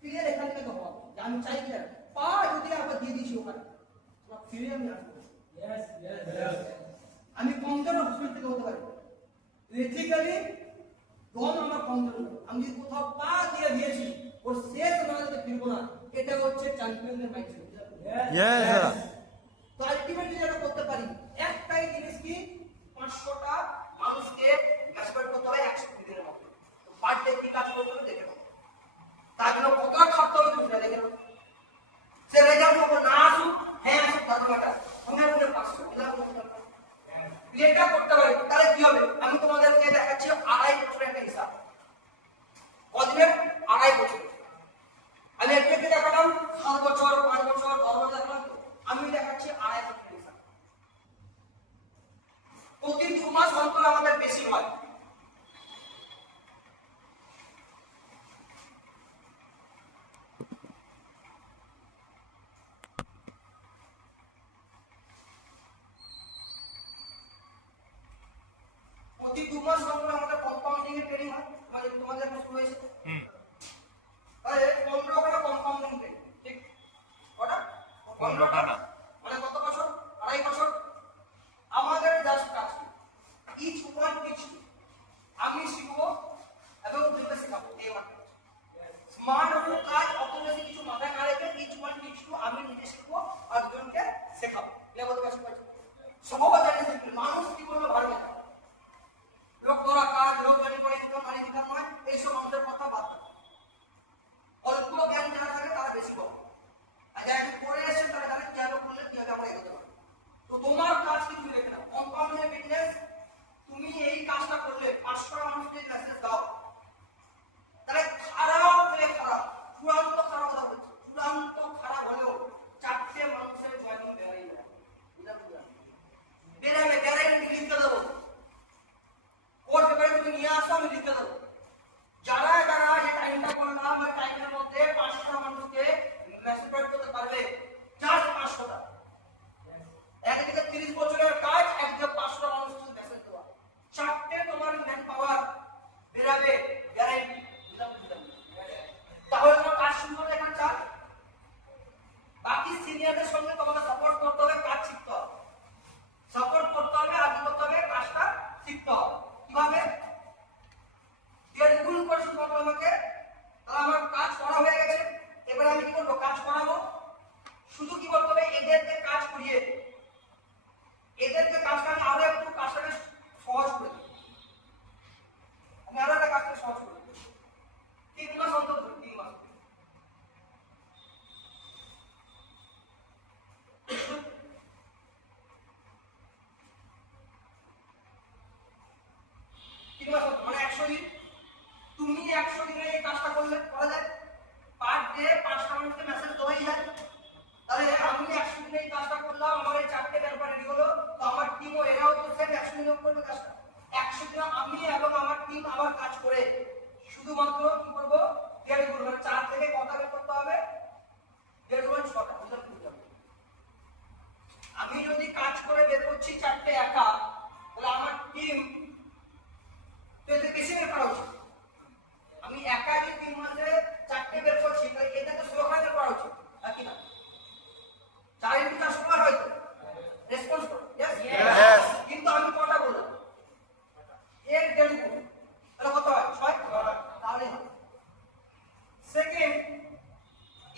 ক্লিয়ার এখান থেকে হওয়া যে আমি চাই কি পা যদি আবার দিয়ে দিয়েছি ওখানে তোমার ফিরে আমি আসবো। আমি কমজোর হসপিটাল থেকে হতে পারি, ইথিক্যালি দম আমার কমজোর। আমি যদি কোথাও পা দিয়ে দিয়েছি ওর শেষ আমাদের ফিরবো না, এটা হচ্ছে চ্যাম্পিয়নদের মাইন্ডসেট। Yes, sir. তো আলটিমেটলি যেটা করতে পারি একটাই জিনিস কি, 500টা মানুষকে ম্যাসিভেট করতে হবে 100 দিনের মধ্যে। তো পার ডে কি কাজ করতে হবে দেখে নাও, তার জন্য কতটা খাটতে হবে তুমি দেখে নাও। সে রেজাল্ট হবে না আসুক, হ্যাঁ আসুক, তার ব্যাপার মনে মনে 500 এটা করতে পারি। তাহলে কি হবে, আমি তোমাদেরকে দেখাচ্ছি 2.5 বছরের একটা হিসাব। কদিনের 2.5 বছর। আমি একটু দেখালাম 7 বছর 5 বছর 10 বছর দেখালাম, আমি দেখাচ্ছি 2.5 বছরের হিসাব। প্রতি 2 মাস অন্তর আমাদের বেশি হয়। প্রতি 2 মাস অন্তর আমাদের কম্পাউন্ডিং এর ট্রেনিং হয়, মানে তোমাদের এখন শুরু হয়েছে। তাহলে 15 খানা কম্পাউন্ডিং ট্রেনিং, ঠিক কটা? 15 খানা, মানে কত বছর? 2.5 বছর। আমাদের জাস্ট কাজ ইচ ওয়ান টিচ আমি শিখবো এবং ওদেরকে শেখাবো। এই মাত্র স্মার্ট হলো কাজ, অত বেশি কিছু মাথায় না রেখে ইচ ওয়ান টিচ আমি নিজে শিখবো আর দুজনকে শেখাবো। লেবল কাজ করছি সহজ জানি মানুষ কি বলবে ভালো না, লোক করা কাজ লোক জানি করে ইনকাম মানি ইনকাম নয়, এইসব আমাদের কথা বাদ দাও। অল্প জ্ঞান যারা থাকে তারা বেশি বলে, আর যারা একটু পড়ে এসেছে তারা জানে কিভাবে করলে কিভাবে আমরা এগোতে পারি। তো তোমার কাজ কি তুমি দেখে নাও, কম্পাউন্ডের বিজনেস তুমি এই কাজটা করলে 500 মানুষকে মেসেজ দাও, তাহলে খারাপ থেকে খারাপ, চূড়ান্ত খারাপ কথা বলছি, চূড়ান্ত খারাপ হলেও 4টে মানুষের জয়ন বেরাই বেরাবে গ্যারান্টি লিখতে দেবো। কোর্স পেপারে তুমি নিয়ে আসো, আমি লিখতে দেবো। যারা যারা এই টাইমটা করলাম ওই টাইমের মধ্যে 500 মানুষকে মেসেজ করতে পারলে, জাস্ট 500টা, একদিকে 30 বছরের কাজ, একদিকে 500 মানুষকে মেসেজ দেওয়া, 4টে তোমার ম্যান পাওয়ার বেরাবে গ্যারান্টি। তাহলে তোমার কাজ শুরু করতে এখানে চাল, বাকি সিনিয়রদের সঙ্গে তোমাকে সাপোর্ট করতে হবে, কাজ শিখতে হবে, সাপোর্ট করতে হবে, আগে করতে হবে, কাজটা শিখতে হবে। কিভাবে? গুণ করে শুরু করতে আমাকে। তাহলে আমার কাজ করা হয়ে গেছে, এবার আমি কি করবো, কাজ করাবো। শুধু কি করতে হবে, এদেরকে কাজ করিয়ে এদেরকে কাজটা আমি আরো একটু কাজটাকে সহজ করে দিই, আমি আরো একটা কাজটা সহজ করে দিই। 3 মাস অন্তর 3 মাস 3 মাস মানে 100 দিন। তুমি 100 দিনে এই কাজটা করলে করা যায়, পার ডে 5টা মানুষকে মেসেজ দেওয়াই যায়। তাহলে আমি 100 দিনে এই কাজটা করলাম, আমার এই 4টে ব্যাপার রেডি হলো, তো আমার টিমও এরাও তো সেম 100 দিনে করবে কাজটা। 100 দিনে আমি এবং আমার টিম আবার কাজ করে শুধুমাত্র কি করবো, দেড় গুণ, মানে 4 থেকে কটা বের করতে হবে, দেড় গুণ 6টা, বুঝতে হবে। করছি 4টে একা, তাহলে আমার টিম তো এতে বেশি বের করা উচিত। আমি একা যদি 3 মাসে 4টে বের করছি, তাহলে এতে তো 16 বের করা উচিত, নাকি না? 4 ইনটু 4 16 হয় তো? রেসপন্স করো। Yes. কিন্তু আমি কটা বললাম? এর দেড় গুণ, তাহলে কত হয়? 6। তাহলে হবে। সেকেন্ড,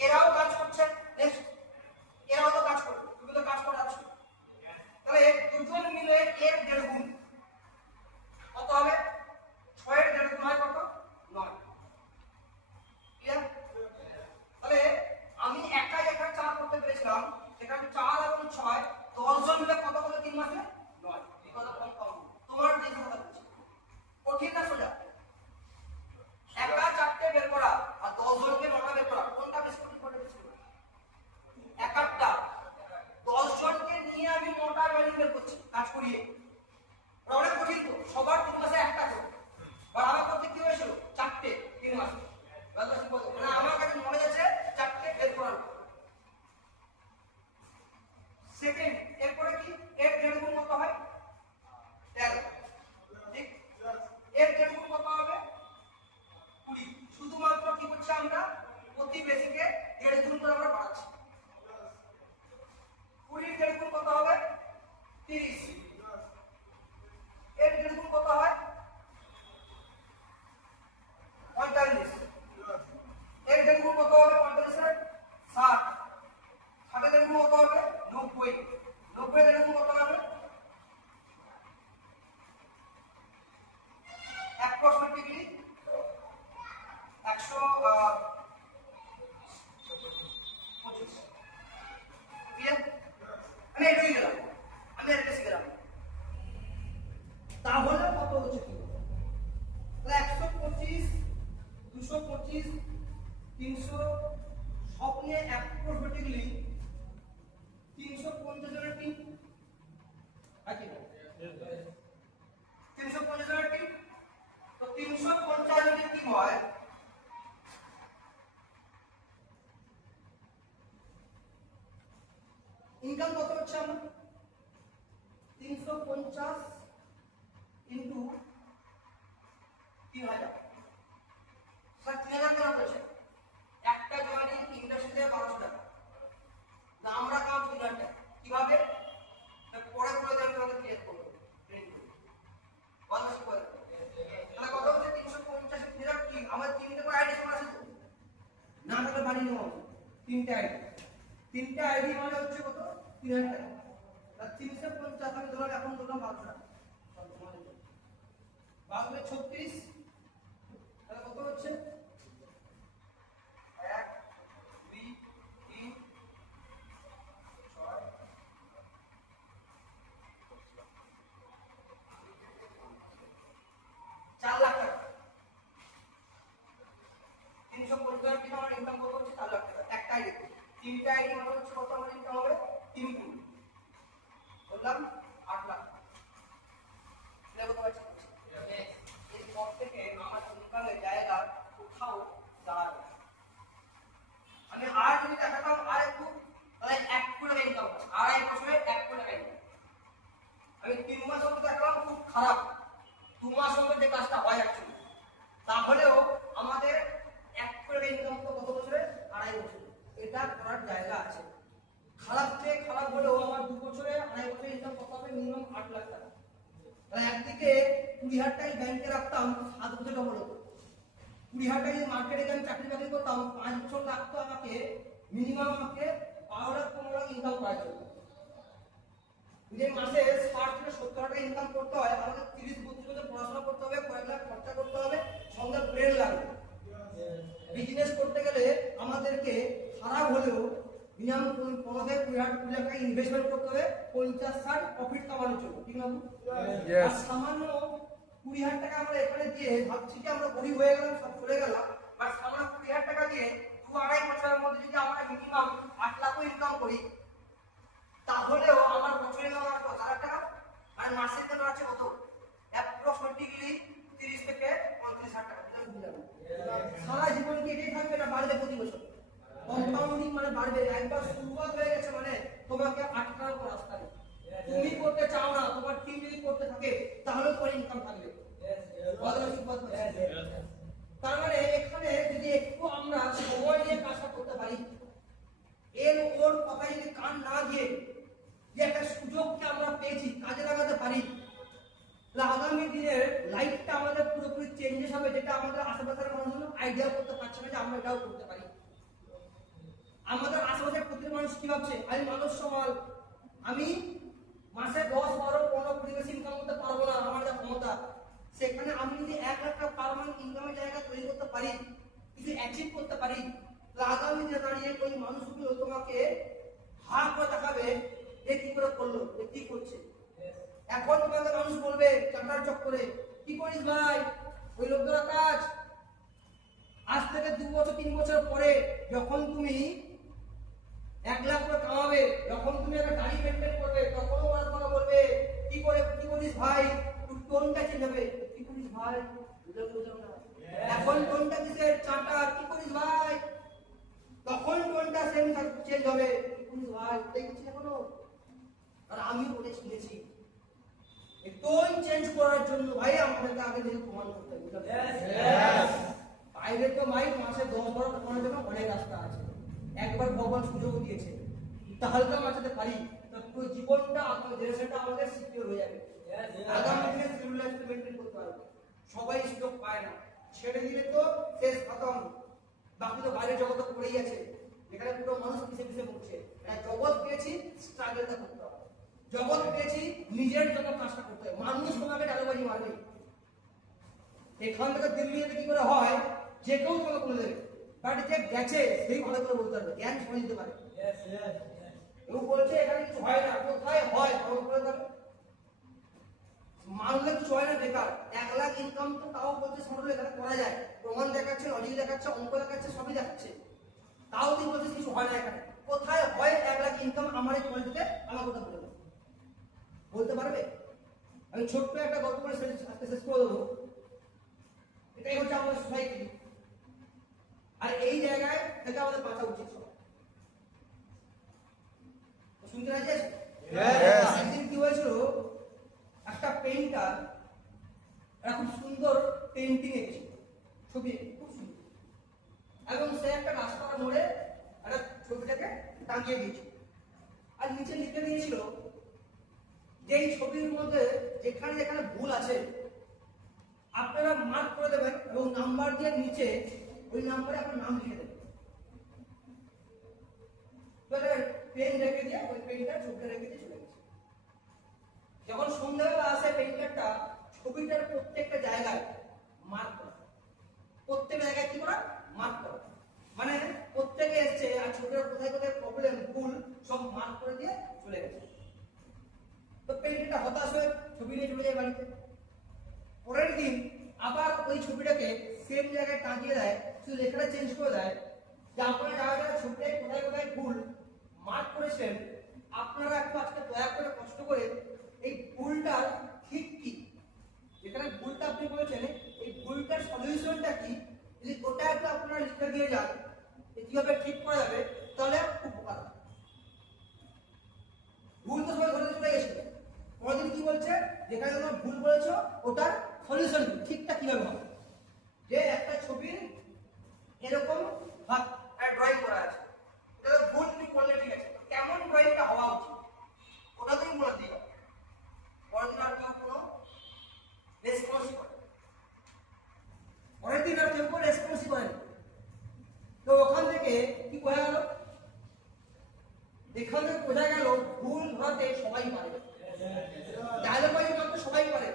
এরাও কাজ করছে। নেক্সট, এরাও তো কাজ করবে, তুমি তো কাজ করে আছো, তাহলে দুজন মিলে এর দেড় গুণ কত হবে? 6 এর দেড় গুণ হয় কত? 9। ক্লিয়ার? তাহলে আমি একাই একা 4 করতে পেরেছিলাম, সেখানে 4 এবং 6 10 জন মিলে কত করে 3 মাসে? 9। এই কথা কম কম তোমার দেখে কথা বলছি, কঠিন না সোজা? একা 4টে বের করা আর 10 জনকে 9টা বের করা, কোনটা বেশি কঠিন, কোনটা বেশি কঠিন? একাটা 10 জনকে নিয়ে আমি 9টা ভ্যালু বের করছি কাজ করিয়ে, ওটা অনেক কঠিন তো। সবার 3 মাসে একটা করে, আর আমার করতে কি হয়েছিল? 4টে 3 মাসে। ব্যাপারটা সিম্পল, মানে আমার কাছে মনে আছে 4টে বের করার। সেকেন্ড, এরপরে কি? এর দেড় গুণ কত হয়? 13। ঠিক? এর দেড় গুণ কত হবে? 20। শুধুমাত্র কি করছি আমরা? প্রতিবেশীকে দেড় গুণ করে আমরা বাড়াচ্ছি। 20 দেড় গুণ কত হবে? 30। এর দেড় গুণ কত হয়? 45। এর দেড় গুণ কত হবে? 45 এর 60। 60 এর দেড় গুণ কত হবে? 90। 90 এর দেড় গুণ কত হবে? 1% ডিগ্রি 125। ক্লিয়ার? আমি এটাই গেলাম, আমি এটা শিখে গেলাম। তাহলে কত হচ্ছে কি? তাহলে 125, 225, 300 সব নিয়ে অ্যাপ্রক্সিমেটলি 350 জনের টিম আছে না? 350 জনের টিম। তো 350 জনের টিম হয়, ইনকাম কত হচ্ছে আমার? 350 ইনটু 3000। স্যার 3000 টাকা বলছে, একটা জয়েনিং ইন্ডাস্ট্রিতে 1200 টাকা, না আমরা কাম 3000 টাকা। কিভাবে? পরে পরে আমি তোমাদের ক্লিয়ার করবো, ট্রেনিং করবো, বন্ধ করে। তাহলে কত হচ্ছে? 350 3000 কি আমার 3টে করে আইডি আছে তো? না তাহলে বানিয়ে নেবো 3টে আইডি। 3টে আইডি মানে হচ্ছে কত? 3000 টাকা। আর 350 আমি ধরলাম, এখন ধরলাম 1200 টাকা। 12 36, তাহলে কত হচ্ছে? 1 2 3 6 4 লাখ টাকা। 350 টাকা আমার ইনকাম কত হচ্ছে? 4 লাখ টাকা একটা আইডি। 3টে আইডি মানে হচ্ছে কত আমার ইনকাম হবে? 3 গুণ, বললাম 8 লাখ। এটা কত হচ্ছে? এরপর থেকে আমার ইনকামের জায়গা কোথাও দাঁড়াবে। আমি আর যদি দেখাতাম আর একটু, তাহলে 1 কোটি টাকা ইনকাম হবে, 2.5 বছরে 1 কোটি টাকা ইনকাম। আমি 3 মাস অন্তর দেখালাম খুব খারাপ, 2 মাস অন্তর যে কাজটা হয় অ্যাকচুয়ালি, তাহলেও আমাদের 1 কোটি টাকা ইনকাম তো কত বছরে? 2.5 বছরে। এটা করার জায়গা আছে। খারাপ থেকে খারাপ হলেও আমার 2 বছরে 2.5 বছরে ইনকাম কত হবে? মিনিমাম 8 লাখ টাকা। তাহলে একদিকে 20,000 টাকা ব্যাংকে রাখতাম, 7 বছর ডবল হতো। 20,000 টাকা যদি মার্কেটে আমি চাকরি বাকরি করতাম, 5 বছর লাগতো আমাকে মিনিমাম, আমাকে 12 লাখ 15 লাখ ইনকাম করা যেত। যদি মাসে 60 থেকে 70 টাকা ইনকাম করতে হয়, আমাকে 30-32 বছর পড়াশোনা করতে হবে, কয়েক লাখ খরচা করতে হবে, সঙ্গে ব্রেন লাগবে। বিজনেস করতে গেলে আমাদেরকে খারাপ হলেও মিনিমাম 15 থেকে 20 লাখ টাকা ইনভেস্টমেন্ট করতে হবে 50-60 প্রফিট কামানোর জন্য, ঠিক না? আর সামান্য 20,000 টাকা আমরা এখানে দিয়ে ভাবছি যে আমরা গরিব হয়ে গেলাম, সব চলে গেলাম, বাট সামান্য 20,000 টাকা দিয়ে 2-2.5 বছরের মধ্যে যদি আমরা মিনিমাম 8 লাখও ইনকাম করি, তাহলেও আমার বছরে আমার 10,000 টাকা, আর মাসের জন্য আছে কত? অ্যাপ্রক্সিমেটলি 30 থেকে 35,000 টাকা। সারা জীবন কি এটাই থাকবে না বাড়বে প্রতি বছর? কম্পাউন্ডিং মানে বাড়বে। একবার শুরুয়াত হয়ে গেছে মানে তোমাকে আটকানোর কোনো রাস্তা নেই। তুমি করতে চাও না, তোমার টিম যদি করতে থাকে তাহলে তোমার ইনকাম থাকবে। তার মানে এখানে যদি একটু আমরা সময় নিয়ে কাজটা করতে পারি, এর ওর কথায় যদি কান না দিয়ে যে একটা সুযোগকে আমরা পেয়েছি কাজে লাগাতে পারি, তাহলে আগামী দিনের লাইফটা আমাদের পুরোপুরি চেঞ্জেস হবে, যেটা আমাদের আশেপাশের মানুষজন আইডিয়া করতে পারছে না যে আমরা এটাও করতে পারি। আমাদের আশেপাশের প্রত্যেক মানুষ কি ভাবছে, আমি মানুষ সমাল, আমি মাসে 10, 12, 15, 20 বেশি ইনকাম করতে পারবো না, আমার যা ক্ষমতা। সেখানে আমি যদি 1 লাখ টাকা পার্মানেন্ট ইনকামের জায়গা তৈরি করতে পারি, কিছু অ্যাচিভ করতে পারি, তাহলে আগামী দিনে দাঁড়িয়ে ওই মানুষগুলো তোমাকে হা করে দেখাবে এ কি করে করলো, এ কি করছে। এখন তোমাকে মানুষ বলবে চাটার চক্করে, কি করিস ভাই, ওই লোকদের কাজ। আজ থেকে 2 বছর 3 বছর পরে যখন তুমি 1 লাখ করে কামাবে, যখন তুমি একটা গাড়ি মেনটেন করবে, তখন ওরা তোমাকে বলবে কি করিস ভাই, তুই টোনটা চেঞ্জ হবে, কি করিস ভাই, বুঝলাম না। এখন টোনটা কিসের, চাটার, কি করিস ভাই, তখন টোনটা চেঞ্জ হবে, কি করিস ভাই, ওটাই হচ্ছে এখনো। আর আমিও বলে শুনেছি টোন চেঞ্জ করার জন্য ভাই আমাদেরকে আগে নিজে প্রমাণ করতে হবে। বাইরে তো ভাই মাসে 10-12 প্রমাণের জন্য অনেক রাস্তা আছে। একবার ভগবান সুযোগ দিয়েছে, তাহলে তো বাঁচাতে পারি, তো পুরো জীবনটা আগামী জেনারেশনটা আমাদের সিকিউর হয়ে যাবে। আগামী দিনে সিভিল লাইফ মেনটেন করতে পারবে। সবাই সুযোগ পায় না, ছেড়ে দিলে তো শেষ খতম। বাকি তো বাইরের জগতে পড়েই আছে, যেখানে পুরো মানুষ পিছে পিছে ঘুরছে। জগৎ পেয়েছি, স্ট্রাগলটা করতে হবে। জগৎ পেয়েছি, নিজের জন্য কাজটা করতে হবে। মানুষ তোমাকে ডালবাজি মারবে। এখান থেকে দিল্লি যেতে কি করে হয়, যে কেউ তোমাকে বলে দেবে, বাট যে গেছে সেই ভালো করে বলতে পারবে, জ্ঞান সবাই দিতে পারে। কেউ বলছে এখানে কিছু হয় না, কোথায় হয় ভালো করে দেবে। মানলে কিছু হয় না, বেকার। 1 লাখ ইনকাম তো তাও বলছে সরল এখানে করা যায়, প্রমাণ দেখাচ্ছে, লজিক দেখাচ্ছে, অঙ্ক দেখাচ্ছে, সবই দেখাচ্ছে, তাও তুই বলছিস কিছু হয় না। এখানে কোথায় হয় 1 লাখ ইনকাম, আমার এই কোয়ালিটিতে আমার কথা বলে দেবে, বলতে পারবে? আমি ছোট্ট একটা গল্প করে আজকে শেষ করে দেবো। এটাই হচ্ছে আমাদের সোসাইটি, আর এই জায়গায় থেকে আমাদের বাঁচা উচিত। শুনতে রাজি আছে? একদিন কি হয়েছিল, একটা পেইন্টার খুব সুন্দর পেইন্টিং এঁকেছিল, ছবি খুব সুন্দর, এবং সে একটা রাস্তার মোড়ে একটা ছবিটাকে টাঙিয়ে দিয়েছিল, আর নিচে লিখে দিয়েছিল যে এই ছবির মধ্যে যেখানে যেখানে ভুল আছে আপনারা মার্ক করে দেবেন, এবং নাম্বার দিয়ে নিচে ওই নাম্বারে আপনার নাম লিখে দেবেন। পেন রেখে দিয়ে ওই পেনটা ছবিটা রেখে দিয়ে চলে গেছে। যখন সন্ধ্যাবেলা আসে পেইন্টারটা ছবিটার প্রত্যেকটা জায়গায় মার্ক করে, প্রত্যেক জায়গায় কি করা, মার্ক করা, মানে প্রত্যেকে এসছে আর ছবিটার কোথায় কোথায় প্রবলেম, ভুল সব মার্ক করে দিয়ে চলে গেছে। তো পেইন্টারটা হতাশ হয়ে ছবি নিয়ে চলে যায় বাড়িতে। পরের দিন আবার ওই ছবিটাকে সেম জায়গায় টাঙিয়ে দেয়, শুধু লেখাটা চেঞ্জ করে দেয় যে আপনারা যারা যারা ছবিটায় কোথায় কোথায় ভুল মার্ক করেছেন, আপনারা একটু আজকে দয়া করে কষ্ট করে এই ভুলটার ঠিক কি, যেখানে ভুলটা আপনি বলেছেন এই ভুলটার সলিউশনটা কি, যদি ওটা একটু আপনারা লিখে দিয়ে যান কিভাবে ঠিক করা যাবে, তাহলে খুব উপকার হবে। ভুল তো সবাই ধরে চলে গেছিল, পরের কি বলছে, যেখানে তোমরা ভুল বলেছো ওটার সলিউশন ঠিকটা কিভাবে হবে। যে একটা ছবি এরকম ড্রয়িং করা আছে, এটা ভুল তুমি করলে ঠিক আছে, কেমন ড্রয়িংটা হওয়া উচিত ওটা তুমি বলে দিও। পরের দিন আর কেউ কোনো রেসপন্স করে, পরের দিন আর কেউ কোনো রেসপন্সই করেনি। তো ওখান থেকে কি বোঝা গেল, এখান থেকে বোঝা গেল ভুল ধরাতে সবাই পারে, ডায়লগ মাত্র সবাই পারে।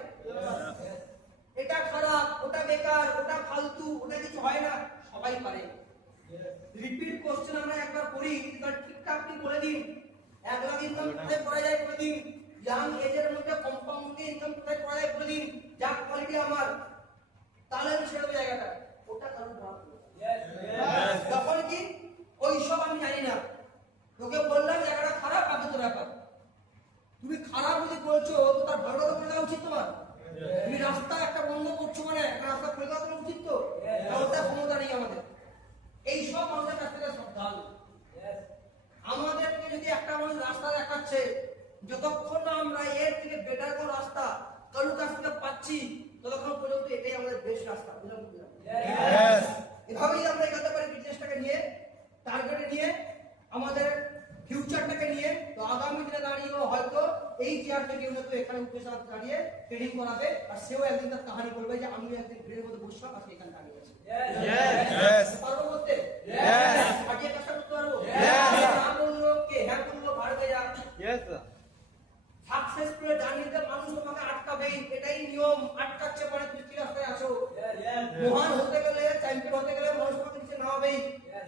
এটা খারাপ, ওটা বেকার, ওটা ফালতু, ওটা কিছু হয় না, সবাই পারে। রিপিট কোশ্চেন আমরা একবার করি, তার ঠিকঠাক আপনি বলে দিন 1 লাখ ইনকাম কোথায় করা যায় বলে দিন, ইয়াং এজের মধ্যে কম্পাউন্ডে ইনকাম কোথায় করা যায় বলে দিন, যা কোয়ালিটি আমার, তাহলে আমি ছেড়ে দেবো জায়গাটা, ওটা কারণ যখন কি ওই সব আমি জানি না, তোকে বললাম জায়গাটা খারাপ, আগে তো ব্যাপার, তুমি খারাপ যদি বলছো তো তার ভালোটা তো বলে দেওয়া উচিত তোমার। তুমি রাস্তা একটা বন্ধ করছো মানে একটা রাস্তা খুলে দেওয়া তোমার উচিত তো, ওটা ক্ষমতা নেই আমাদের। এই সব আমাদের কাছ থেকে সাবধান। আমাদেরকে যদি একটা মানুষ রাস্তা দেখাচ্ছে, যতক্ষণ না আমরা এর লোকের সাথে দাঁড়িয়ে ট্রেনিং করাবে আর সেও একদিন তার কাহিনী বলবে যে আমি একদিন ভিড়ের মধ্যে বসলাম আর এখানে দাঁড়িয়ে আছি। Yes. পারবো করতে? আগে কাজটা করতে পারবো? না বললো কে, হ্যাঁ বললো পারবে যা। Yes, sir. সাকসেসফুল জার্নিতে মানুষ তোমাকে আটকাবেই, এটাই নিয়ম। আটকাচ্ছে মানে তুমি কি রাস্তায় আছো। মহান হতে গেলে, চ্যাম্পিয়ন হতে গেলে মানুষ তোমাকে নিচে নামাবেই।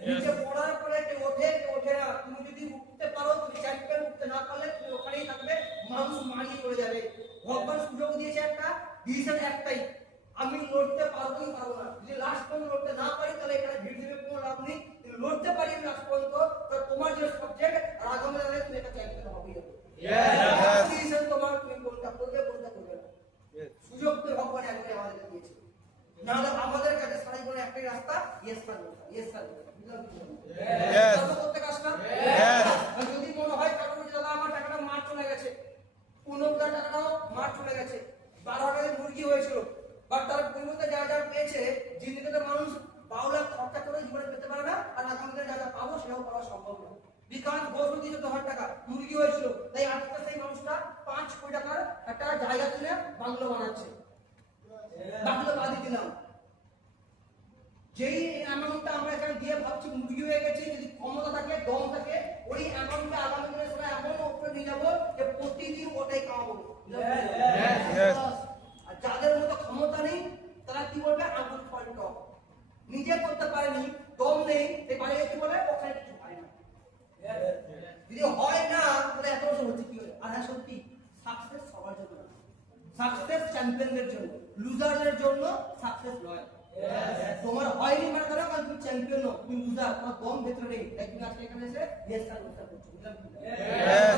নিচে পড়ার পরে কেউ ওঠে না। তুমি যদি উঠতে পারো, তুমি চ্যাম্পিয়ন, উঠতে না পারলে তুমি ওখানেই থাকবে, মানুষ মারিয়ে চলে যাবে। ভগবান সুযোগ দিয়েছে একটা, ডিসিশন একটাই, আমি লড়তে পারবো কি পারবো না। যদি লাস্ট পর্যন্ত লড়তে না পারি তাহলে এখানে ভিড় দিবে কোনো লাভ নেই। যদি লড়তে পারি আমি লাস্ট পর্যন্ত, তাহলে তোমার যে সাবজেক্ট আর আগামী দিনে তুমি একটা চ্যাম্পিয়ন হবেই হবে। ডিসিশন তোমার, তুমি কোনটা করবে কোনটা করবে না। সুযোগ তো ভগবান একবারে আমাদেরকে দিয়েছে। নাহলে আমাদের কাছে সারা জীবনে একটাই রাস্তা, yes sir yes sir. Yes. করতে কাজটা আর যদি মনে হয় কারণ দাদা আমার টাকাটা মার চলে গেছে, 15,000 টাকাটাও মার চলে গেছে, 12,000 মুরগি হয়েছিল, বাট তার পরিবর্তে যা যা পেয়েছে, জিন্দিগিতে মানুষ 12 লাখ খরচা করে জীবনে পেতে পারে না, আর আগামী দিনে যা যা পাবো সেটাও পাওয়া সম্ভব না। বিকাশ ঘোষ দিয়েছে 10,000 টাকা, মুরগি হয়েছিল, তাই আজকে সেই মানুষটা 5 কোটি টাকার একটা জায়গা কিনে বাংলো বানাচ্ছে। বাংলো বাদি দিলাম, যেই অ্যামাউন্টটা আমরা এখানে দিয়ে ভাবছি মুরগি হয়ে গেছে, যদি ক্ষমতা থাকে, দম থাকে, ওই অ্যামাউন্টটা আগামী দিনে সবাই এমন উপরে নিয়ে যাবো যে প্রতিদিন ওটাই কামাবো। Yes. আর যাদের মতো ক্ষমতা নেই তারা কি বলবে, আগুন ফল টক, নিজে করতে পারেনি, দম নেই, সেই বাইরে কি বলে ওখানে কিছু হয় না। যদি হয় না তাহলে এত বছর হচ্ছে কি হবে। আর হ্যাঁ সত্যি, সাকসেস সবার জন্য না, সাকসেস চ্যাম্পিয়নদের জন্য, লুজারদের জন্য সাকসেস নয়। তোমার হয়নি মানে তাহলে তুমি চ্যাম্পিয়ন নও, তুমি লুজার, তোমার দম ভেতরে নেই, তাই তুমি আজকে এখানে এসে ইয়েস স্যার করছো। Yes.